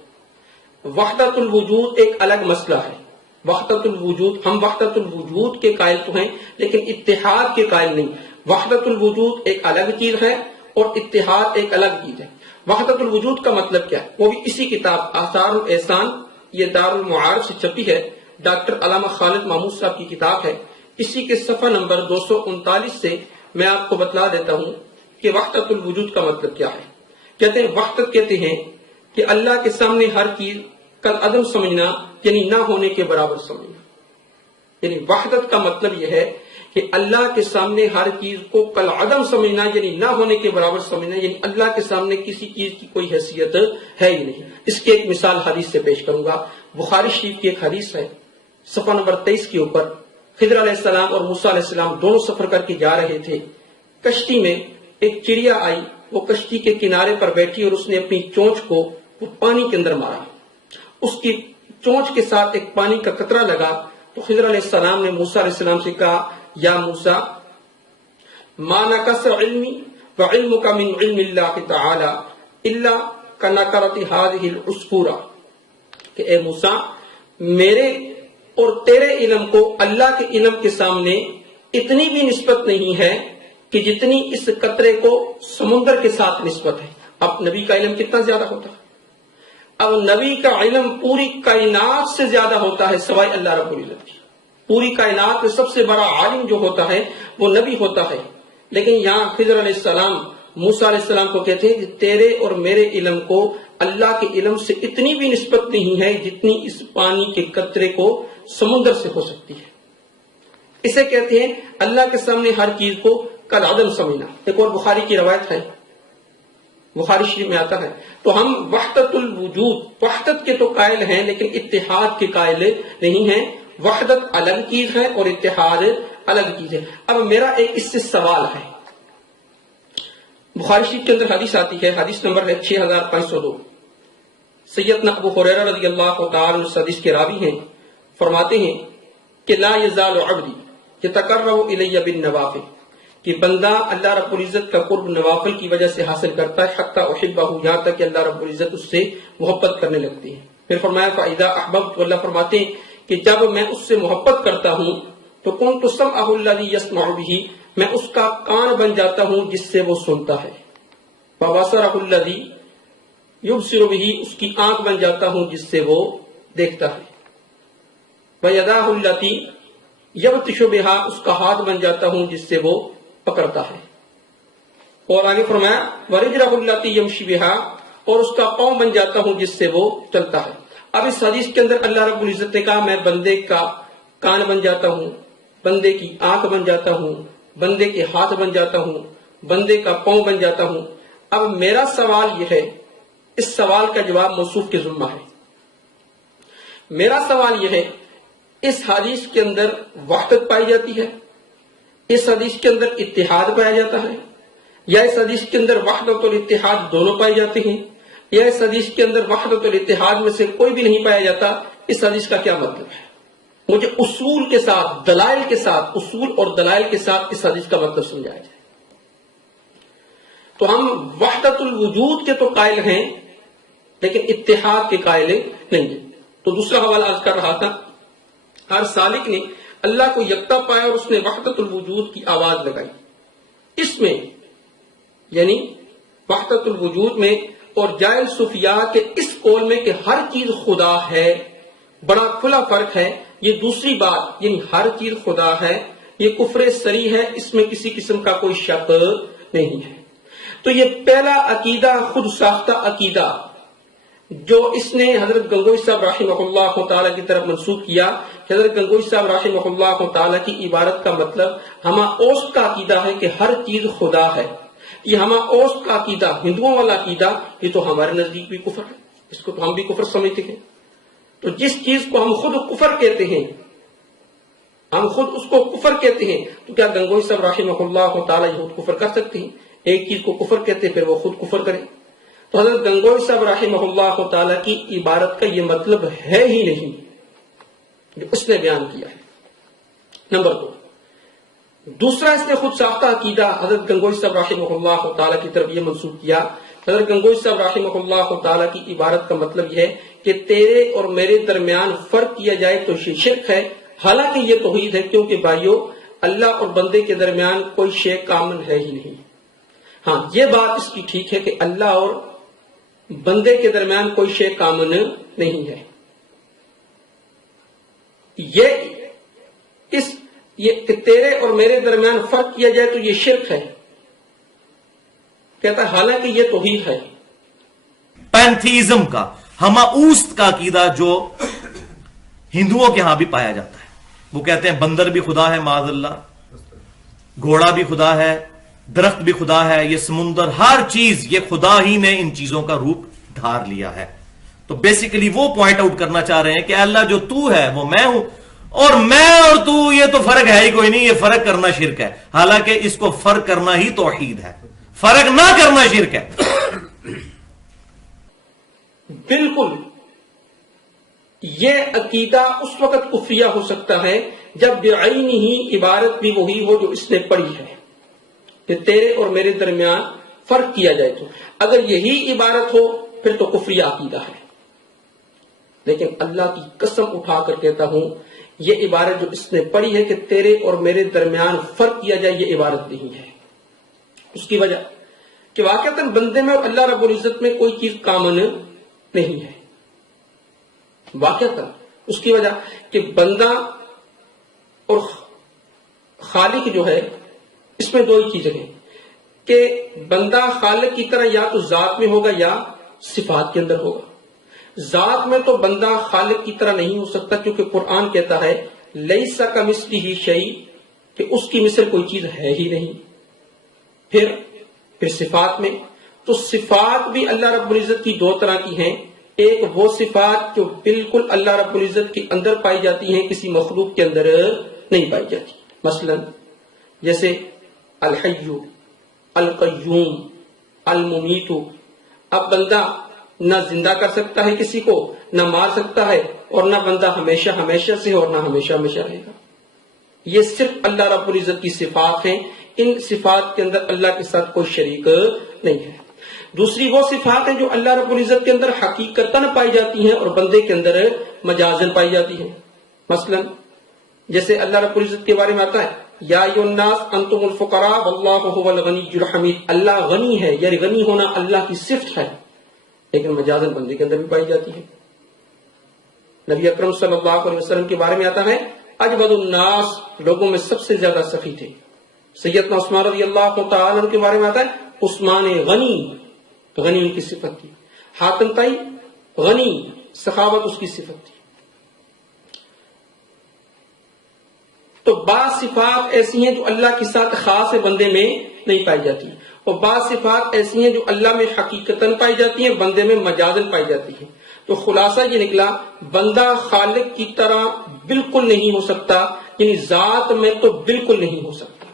وحدت الوجود ایک الگ مسئلہ ہے۔ وحدت الوجود، ہم وحدت الوجود کے قائل تو ہیں لیکن اتحاد کے قائل نہیں۔ وحدت الوجود ایک الگ چیز ہے اور اتحاد ایک الگ چیز ہے۔ وحدت الوجود کا مطلب کیا ہے؟ وہ بھی اسی کتاب آثار الاحسان، یہ دار المعارف سے چھپی ہے، ڈاکٹر علامہ خالد محمود صاحب کی کتاب ہے۔ اسی کے صفحہ نمبر 239 سے میں آپ کو بتلا دیتا ہوں کہ وحدت الوجود کا مطلب کیا ہے۔ کہتے ہیں وحدت کہتے ہیں کہ اللہ کے سامنے ہر چیز کل عدم سمجھنا، یعنی نہ ہونے کے برابر سمجھنا۔ یعنی وحدت کا مطلب یہ ہے کہ اللہ کے سامنے ہر چیز کو کل عدم سمجھنا، یعنی نہ ہونے کے برابر سمجھنا، یعنی اللہ کے سامنے کسی چیز کی کوئی حیثیت ہے ہی نہیں۔ اس کی ایک مثال حدیث سے پیش کروں گا۔ بخاری شریف کی ایک حدیث ہے، صفحہ نمبر 23 کے اوپر، خضر علیہ السلام اور موسیٰ علیہ السلام دونوں سفر کر کے جا رہے تھے۔ کشتی میں ایک چڑیا آئی، وہ کشتی کے کنارے پر بیٹھی اور اس نے اپنی چونچ کو وہ پانی کے اندر مارا۔ اس کی چونچ کے ساتھ ایک پانی کا قطرہ لگا تو خضر علیہ السلام نے موسیٰ علیہ السلام سے کہا، یا موسیٰ ما نقص علمی وعلمک من علم اللہ تعالی الا کنکرت هذه العصفورہ، کہ اے موسیٰ میرے اور تیرے علم کو اللہ کے علم کے سامنے اتنی بھی نسبت نہیں ہے کہ جتنی اس قطرے کو سمندر کے ساتھ نسبت ہے۔ اب نبی کا علم کتنا زیادہ ہوتا ہے؟ اب نبی کا علم پوری کائنات سے زیادہ ہوتا ہے سوائے اللہ رب العزت کی۔ پوری کائنات میں سب سے بڑا عالم جو ہوتا ہے وہ نبی ہوتا ہے، لیکن یہاں خضر علیہ السلام موسیٰ علیہ السلام کو کہتے ہیں کہ تیرے اور میرے علم کو اللہ کے علم سے اتنی بھی نسبت نہیں ہے جتنی اس پانی کے قطرے کو سمندر سے ہو سکتی ہے۔ اسے کہتے ہیں اللہ کے سامنے ہر چیز کو کل عدم سمجھنا۔ ایک اور بخاری کی روایت ہے، بخاری شریف میں آتا ہے، تو ہم وحدت الوجود، وحدت کے تو قائل ہیں لیکن اتحاد کے قائل نہیں ہیں۔ وحدت الگ چیز ہے اور اتحاد الگ چیز ہے۔ اب میرا ایک اس سے سوال ہے، بخاری شریف کے اندر حدیث آتی ہے، حدیث نمبر ہے 6502۔ سیدنا ابو ہریرہ رضی اللہ تعالی عنہ اس حدیث کے راوی ہیں، فرماتے ہیں کہ لا یزال عبدی یتقرب الی بالنوافل، کہ بندہ اللہ رب العزت کا قرب نوافل کی وجہ سے حاصل کرتا ہے، حتی احبہ، یہاں تک کہ اللہ رب العزت اس سے محبت کرنے لگتی ہے۔ پھر فرمایا فاذا احببت، اللہ فرماتے ہیں کہ جب میں اس سے محبت کرتا ہوں تو کنت سمعہ الذی یسمع بہ، میں اس کا کان بن جاتا ہوں جس سے وہ سنتا ہے، وبصرہ الذی یبصر بہ، اس کی آنکھ بن جاتا ہوں جس سے وہ دیکھتا ہے، ویداہ التی یبطش بہا، اس کا ہاتھ بن جاتا ہوں جس سے وہ پکڑتا ہے۔ اور آگے فرمایا ورجلہ التی یمشی بہا، اور اس کا پاؤں بن جاتا ہوں جس سے وہ چلتا ہے۔ اب اس حدیث کے اندر اللہ رب العزت نے کہا میں بندے کا کان بن جاتا ہوں، بندے کی آنکھ بن جاتا ہوں، بندے کے ہاتھ بن جاتا ہوں، بندے کا پاؤں بن جاتا ہوں۔ اب میرا سوال یہ ہے، اس سوال کا جواب موصوف کے ذمہ ہے۔ میرا سوال یہ ہے، اس حدیث کے اندر وحدت پائی جاتی ہے، اس حدیث کے اندر اتحاد پایا جاتا ہے، یا اس حدیث کے اندر وحدت اور اتحاد دونوں پائے جاتے ہیں، یا اس حدیث کے اندر وحدت اور اتحاد میں سے کوئی بھی نہیں پایا جاتا؟ اس حدیث کا کیا مطلب ہے؟ مجھے اصول کے ساتھ، دلائل کے ساتھ، اصول اور دلائل کے ساتھ اس حدیث کا مطلب سمجھایا جائے۔ تو ہم وحدت الوجود کے تو قائل ہیں لیکن اتحاد کے قائل نہیں ہیں۔ تو دوسرا حوالہ عرض کر رہا تھا، ہر سالک نے اللہ کو یکتا پایا اور اس نے وحدت الوجود کی آواز لگائی۔ اس میں یعنی وحدت الوجود میں اور جاہل صوفیاء کے اس قول میں کہ ہر چیز خدا ہے، بڑا کھلا فرق ہے. یہ دوسری بات یعنی ہر چیز خدا ہے، یہ کفر صریح ہے، اس میں کسی قسم کا کوئی شک نہیں ہے. تو یہ پہلا عقیدہ خود ساختہ عقیدہ جو اس نے حضرت گنگوئی صاحب رحمہ اللہ تعالیٰ کی طرف منسوب کیا کہ حضرت گنگوئی صاحب رحمہ اللہ تعالیٰ کی عبارت کا مطلب ہما اوست کا عقیدہ ہے کہ ہر چیز خدا ہے. یہ ہما اوست کا عقیدہ، ہندوؤں والا عقیدہ، یہ تو ہمارے نزدیک بھی کفر ہے، اس کو تو ہم بھی کفر سمجھتے ہیں. تو جس چیز کو ہم خود کفر کہتے ہیں، ہم خود اس کو کفر کہتے ہیں، تو کیا گنگوئی صاحب رحمہ اللہ تعالیٰ یہ خود کفر کر سکتے ہیں؟ ایک چیز کو کفر کہتے ہیں پھر وہ خود کفر کریں. تو حضرت گنگوئی صاحب رحمہ اللہ تعالیٰ کی عبارت کا یہ مطلب ہے ہی نہیں جو اس نے بیان کیا ہے. نمبر 2، دوسرا اس نے خود ساختہ عقیدہ حضرت گنگوئی صاحب رحمہ اللہ تعالیٰ کی طرف یہ منسوب کیا. حضرت گنگوئی صاحب رحمہ اللہ تعالیٰ کی عبارت کا مطلب یہ ہے کہ تیرے اور میرے درمیان فرق کیا جائے تو یہ شرک ہے، حالانکہ یہ توحید ہے، کیونکہ بھائیو اللہ اور بندے کے درمیان کوئی شے کامن ہے ہی نہیں. ہاں یہ بات اس کی ٹھیک ہے کہ اللہ اور بندے کے درمیان کوئی شے کامن نہیں ہے. یہ کہ تیرے اور میرے درمیان فرق کیا جائے تو یہ شرک ہے، کہتا ہے حالانکہ یہ توحید ہے. پینتھیزم کا ہماوست کا عقیدہ جو ہندوؤں کے ہاں بھی پایا جاتا ہے، وہ کہتے ہیں بندر بھی خدا ہے معاذ اللہ، گھوڑا بھی خدا ہے، درخت بھی خدا ہے، یہ سمندر، ہر چیز یہ خدا ہی نے ان چیزوں کا روپ دھار لیا ہے. تو بیسیکلی وہ پوائنٹ آؤٹ کرنا چاہ رہے ہیں کہ اللہ جو تو ہے وہ میں ہوں، اور میں اور تو یہ تو فرق ہے ہی کوئی نہیں، یہ فرق کرنا شرک ہے. حالانکہ اس کو فرق کرنا ہی توحید ہے، فرق نہ کرنا شرک ہے. بالکل یہ عقیدہ اس وقت کفریہ ہو سکتا ہے جب بعین ہی عبارت بھی وہی ہو جو اس نے پڑھی ہے کہ تیرے اور میرے درمیان فرق کیا جائے. تو اگر یہی عبارت ہو پھر تو کفریہ عقیدہ ہے. لیکن اللہ کی قسم اٹھا کر کہتا ہوں یہ عبارت جو اس نے پڑھی ہے کہ تیرے اور میرے درمیان فرق کیا جائے، یہ عبارت نہیں ہے. اس کی وجہ کہ واقعتاً بندے میں اور اللہ رب العزت میں کوئی چیز کامن نہیں ہے. واقعتاً اس کی وجہ کہ بندہ اور خالق جو ہے اس میں دو ہی چیزیں ہیں کہ بندہ خالق کی طرح یا تو ذات میں ہوگا یا صفات کے اندر ہوگا. ذات میں تو بندہ خالق کی طرح نہیں ہو سکتا، کیونکہ قرآن کہتا ہے لیسا کمثلہ شیء کہ اس کی مثل کوئی چیز ہے ہی نہیں. پھر صفات میں تو صفات بھی اللہ رب العزت کی دو طرح کی ہیں. ایک وہ صفات جو بالکل اللہ رب العزت کے اندر پائی جاتی ہیں، کسی مخلوق کے اندر نہیں پائی جاتی. مثلا جیسے الحی، القیوم، الممیت. اب بندہ نہ زندہ کر سکتا ہے کسی کو، نہ مار سکتا ہے، اور نہ بندہ ہمیشہ ہمیشہ سے اور نہ ہمیشہ ہمیشہ رہے گا. یہ صرف اللہ رب العزت کی صفات ہیں. ان صفات کے اندر اللہ کے ساتھ کوئی شریک نہیں ہے. دوسری وہ صفات ہیں جو اللہ رب العزت کے اندر حقیقتاً پائی جاتی ہیں اور بندے کے اندر مجازن پائی جاتی ہیں. مثلا جیسے اللہ رب العزت کے بارے میں آتا ہے یا ایھا الناس انتم الفقراء واللہ هو الغنی الحمید. اللہ غنی ہے، یعنی غنی ہونا اللہ کی صفت ہے، لیکن مجازن بندے کے اندر بھی پائی جاتی ہے. نبی اکرم صلی اللہ علیہ وسلم کے بارے میں آتا ہے اجود الناس، لوگوں میں سب سے زیادہ سخی تھے. سیدنا عثمان رضی اللہ تعالی عنہ کے بارے میں آتا ہے عثمان غنی، غنی ان کی صفت تھی. حاتم طائی غنی، سخاوت اس کی صفت تھی. تو بعض صفات ایسی ہیں جو اللہ کے ساتھ خاص بندے میں نہیں پائی جاتی، اور بعض صفات ایسی ہیں جو اللہ میں حقیقتاً پائی جاتی ہیں، بندے میں مجازن پائی جاتی ہیں. تو خلاصہ یہ نکلا بندہ خالق کی طرح بالکل نہیں ہو سکتا، یعنی ذات میں تو بالکل نہیں ہو سکتا.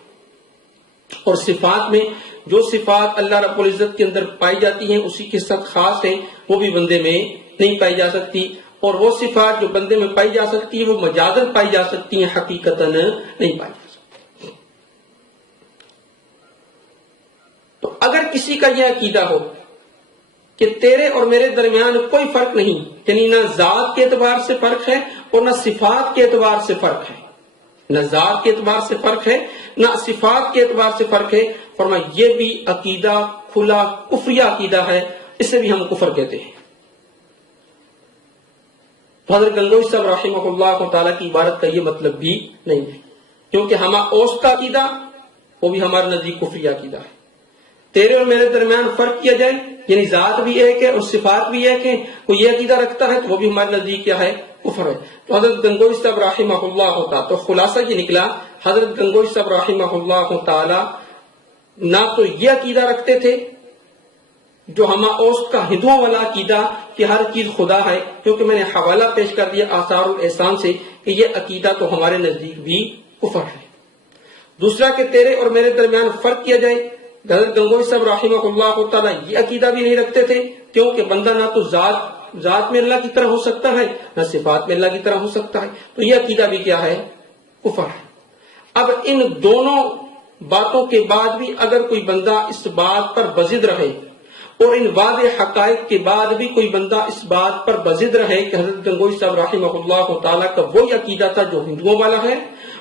اور صفات میں جو صفات اللہ رب العزت کے اندر پائی جاتی ہیں اسی کے ساتھ خاص ہیں، وہ بھی بندے میں نہیں پائی جا سکتی. اور وہ صفات جو بندے میں پائی جا سکتی ہے وہ مجازن پائی جا سکتی ہیں، حقیقتاً نہیں پائی جا سکتی. تو اگر کسی کا یہ عقیدہ ہو کہ تیرے اور میرے درمیان کوئی فرق نہیں، یعنی نہ ذات کے اعتبار سے فرق ہے اور نہ صفات کے اعتبار سے فرق ہے، نہ ذات کے اعتبار سے فرق ہے نہ صفات کے اعتبار سے فرق ہے، فرمایا یہ بھی عقیدہ کھلا کفریہ عقیدہ ہے، اسے بھی ہم کفر کہتے ہیں. تو حضرت گنگوئی صاحب رحمہ اللہ تعالیٰ کی عبارت کا یہ مطلب بھی نہیں ہے، کیونکہ ہما اوس کا عقیدہ وہ بھی ہمارے نزدیک کفری عقیدہ ہے۔ تیرے اور میرے درمیان فرق کیا جائے، یعنی ذات بھی ایک ہے اور صفات بھی ایک ہے، کوئی یہ عقیدہ رکھتا ہے تو وہ بھی ہمارے نزدیک کیا ہے، کفر ہے۔ تو حضرت گنگوئی صاحب رحمہ اللہ تعالیٰ، تو خلاصہ یہ نکلا حضرت گنگوئی صاحب رحمہ اللہ تعالیٰ نہ تو یہ عقیدہ رکھتے تھے جو ہما اوسط کا ہندوؤں والا عقیدہ کہ ہر چیز خدا ہے، کیونکہ میں نے حوالہ پیش کر دیا آثار الاحسان سے کہ یہ عقیدہ تو ہمارے نزدیک بھی کفر ہے۔ دوسرا کہ تیرے اور میرے درمیان فرق کیا جائے، حضرت گنگوئی صاحب رحمہ اللہ تعالیٰ یہ عقیدہ بھی نہیں رکھتے تھے، کیونکہ بندہ نہ تو ذات میں اللہ کی طرح ہو سکتا ہے نہ صفات میں اللہ کی طرح ہو سکتا ہے، تو یہ عقیدہ بھی کیا ہے، کفر ہے۔ اب ان دونوں باتوں کے بعد بھی اگر کوئی بندہ اس بات پر بضد رہے اور ان واضح حقائق کے بعد بھی کوئی بندہ اس بات پر بضد رہے کہ حضرت گنگوئی صاحب رحمہ اللہ تعالیٰ کا وہی عقیدہ تھا جو ہندوؤں والا ہے،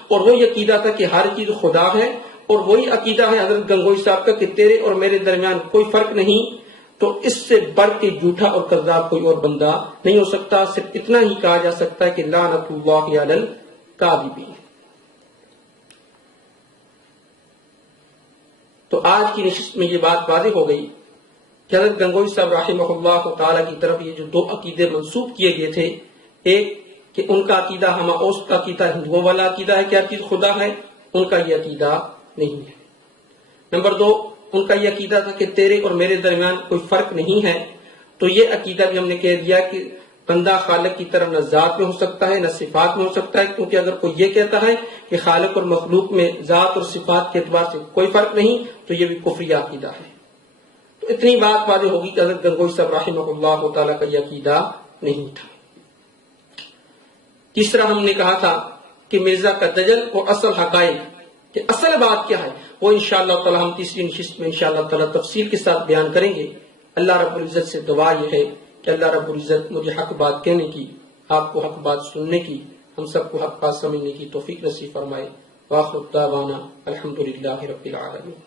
اور وہی عقیدہ تھا کہ ہر چیز خدا ہے، اور وہی عقیدہ ہے حضرت گنگوئی صاحب کا کہ تیرے اور میرے درمیان کوئی فرق نہیں، تو اس سے بڑھ کے جھوٹا اور کذاب کوئی اور بندہ نہیں ہو سکتا۔ صرف اتنا ہی کہا جا سکتا ہے کہ لعنت اللہ علی الکاذبین۔ تو آج کی نشست میں یہ بات واضح ہو گئی کہ حضرت گنگوئی صاحب رحمہ اللہ تعالیٰ کی طرف یہ جو دو عقیدے منسوب کیے گئے تھے، ایک کہ ان کا عقیدہ ہما اوسط کا عقیدہ ہندوؤں والا عقیدہ ہے کہ ہر چیز خدا ہے، ان کا یہ عقیدہ نہیں ہے۔ نمبر دو، ان کا یہ عقیدہ تھا کہ تیرے اور میرے درمیان کوئی فرق نہیں ہے، تو یہ عقیدہ بھی ہم نے کہہ دیا کہ بندہ خالق کی طرف نہ ذات میں ہو سکتا ہے نہ صفات میں ہو سکتا ہے، کیونکہ اگر کوئی یہ کہتا ہے کہ خالق اور مخلوق میں ذات اور صفات کے اعتبار سے کوئی فرق نہیں تو یہ بھی کفری عقیدہ ہے۔ تو اتنی بات واضح ہوگی کہ حضرت گنگوئی صاحب رحمہ اللہ تعالیٰ کا یہ عقیدہ نہیں تھا۔ تیسرا ہم نے کہا تھا کہ مرزا کا دجل اور اصل حقائق کہ اصل بات کیا ہے وہ انشاءاللہ تعالی ہم تیسری نشست میں انشاءاللہ تعالی تفصیل کے ساتھ بیان کریں گے۔ اللہ رب العزت سے دعا یہ ہے کہ اللہ رب العزت مجھے حق بات کہنے کی، آپ کو حق بات سننے کی، ہم سب کو حق بات سمجھنے کی توفیق نصیب فرمائے۔ وآخر دعوانا الحمدللہ رب العالمین۔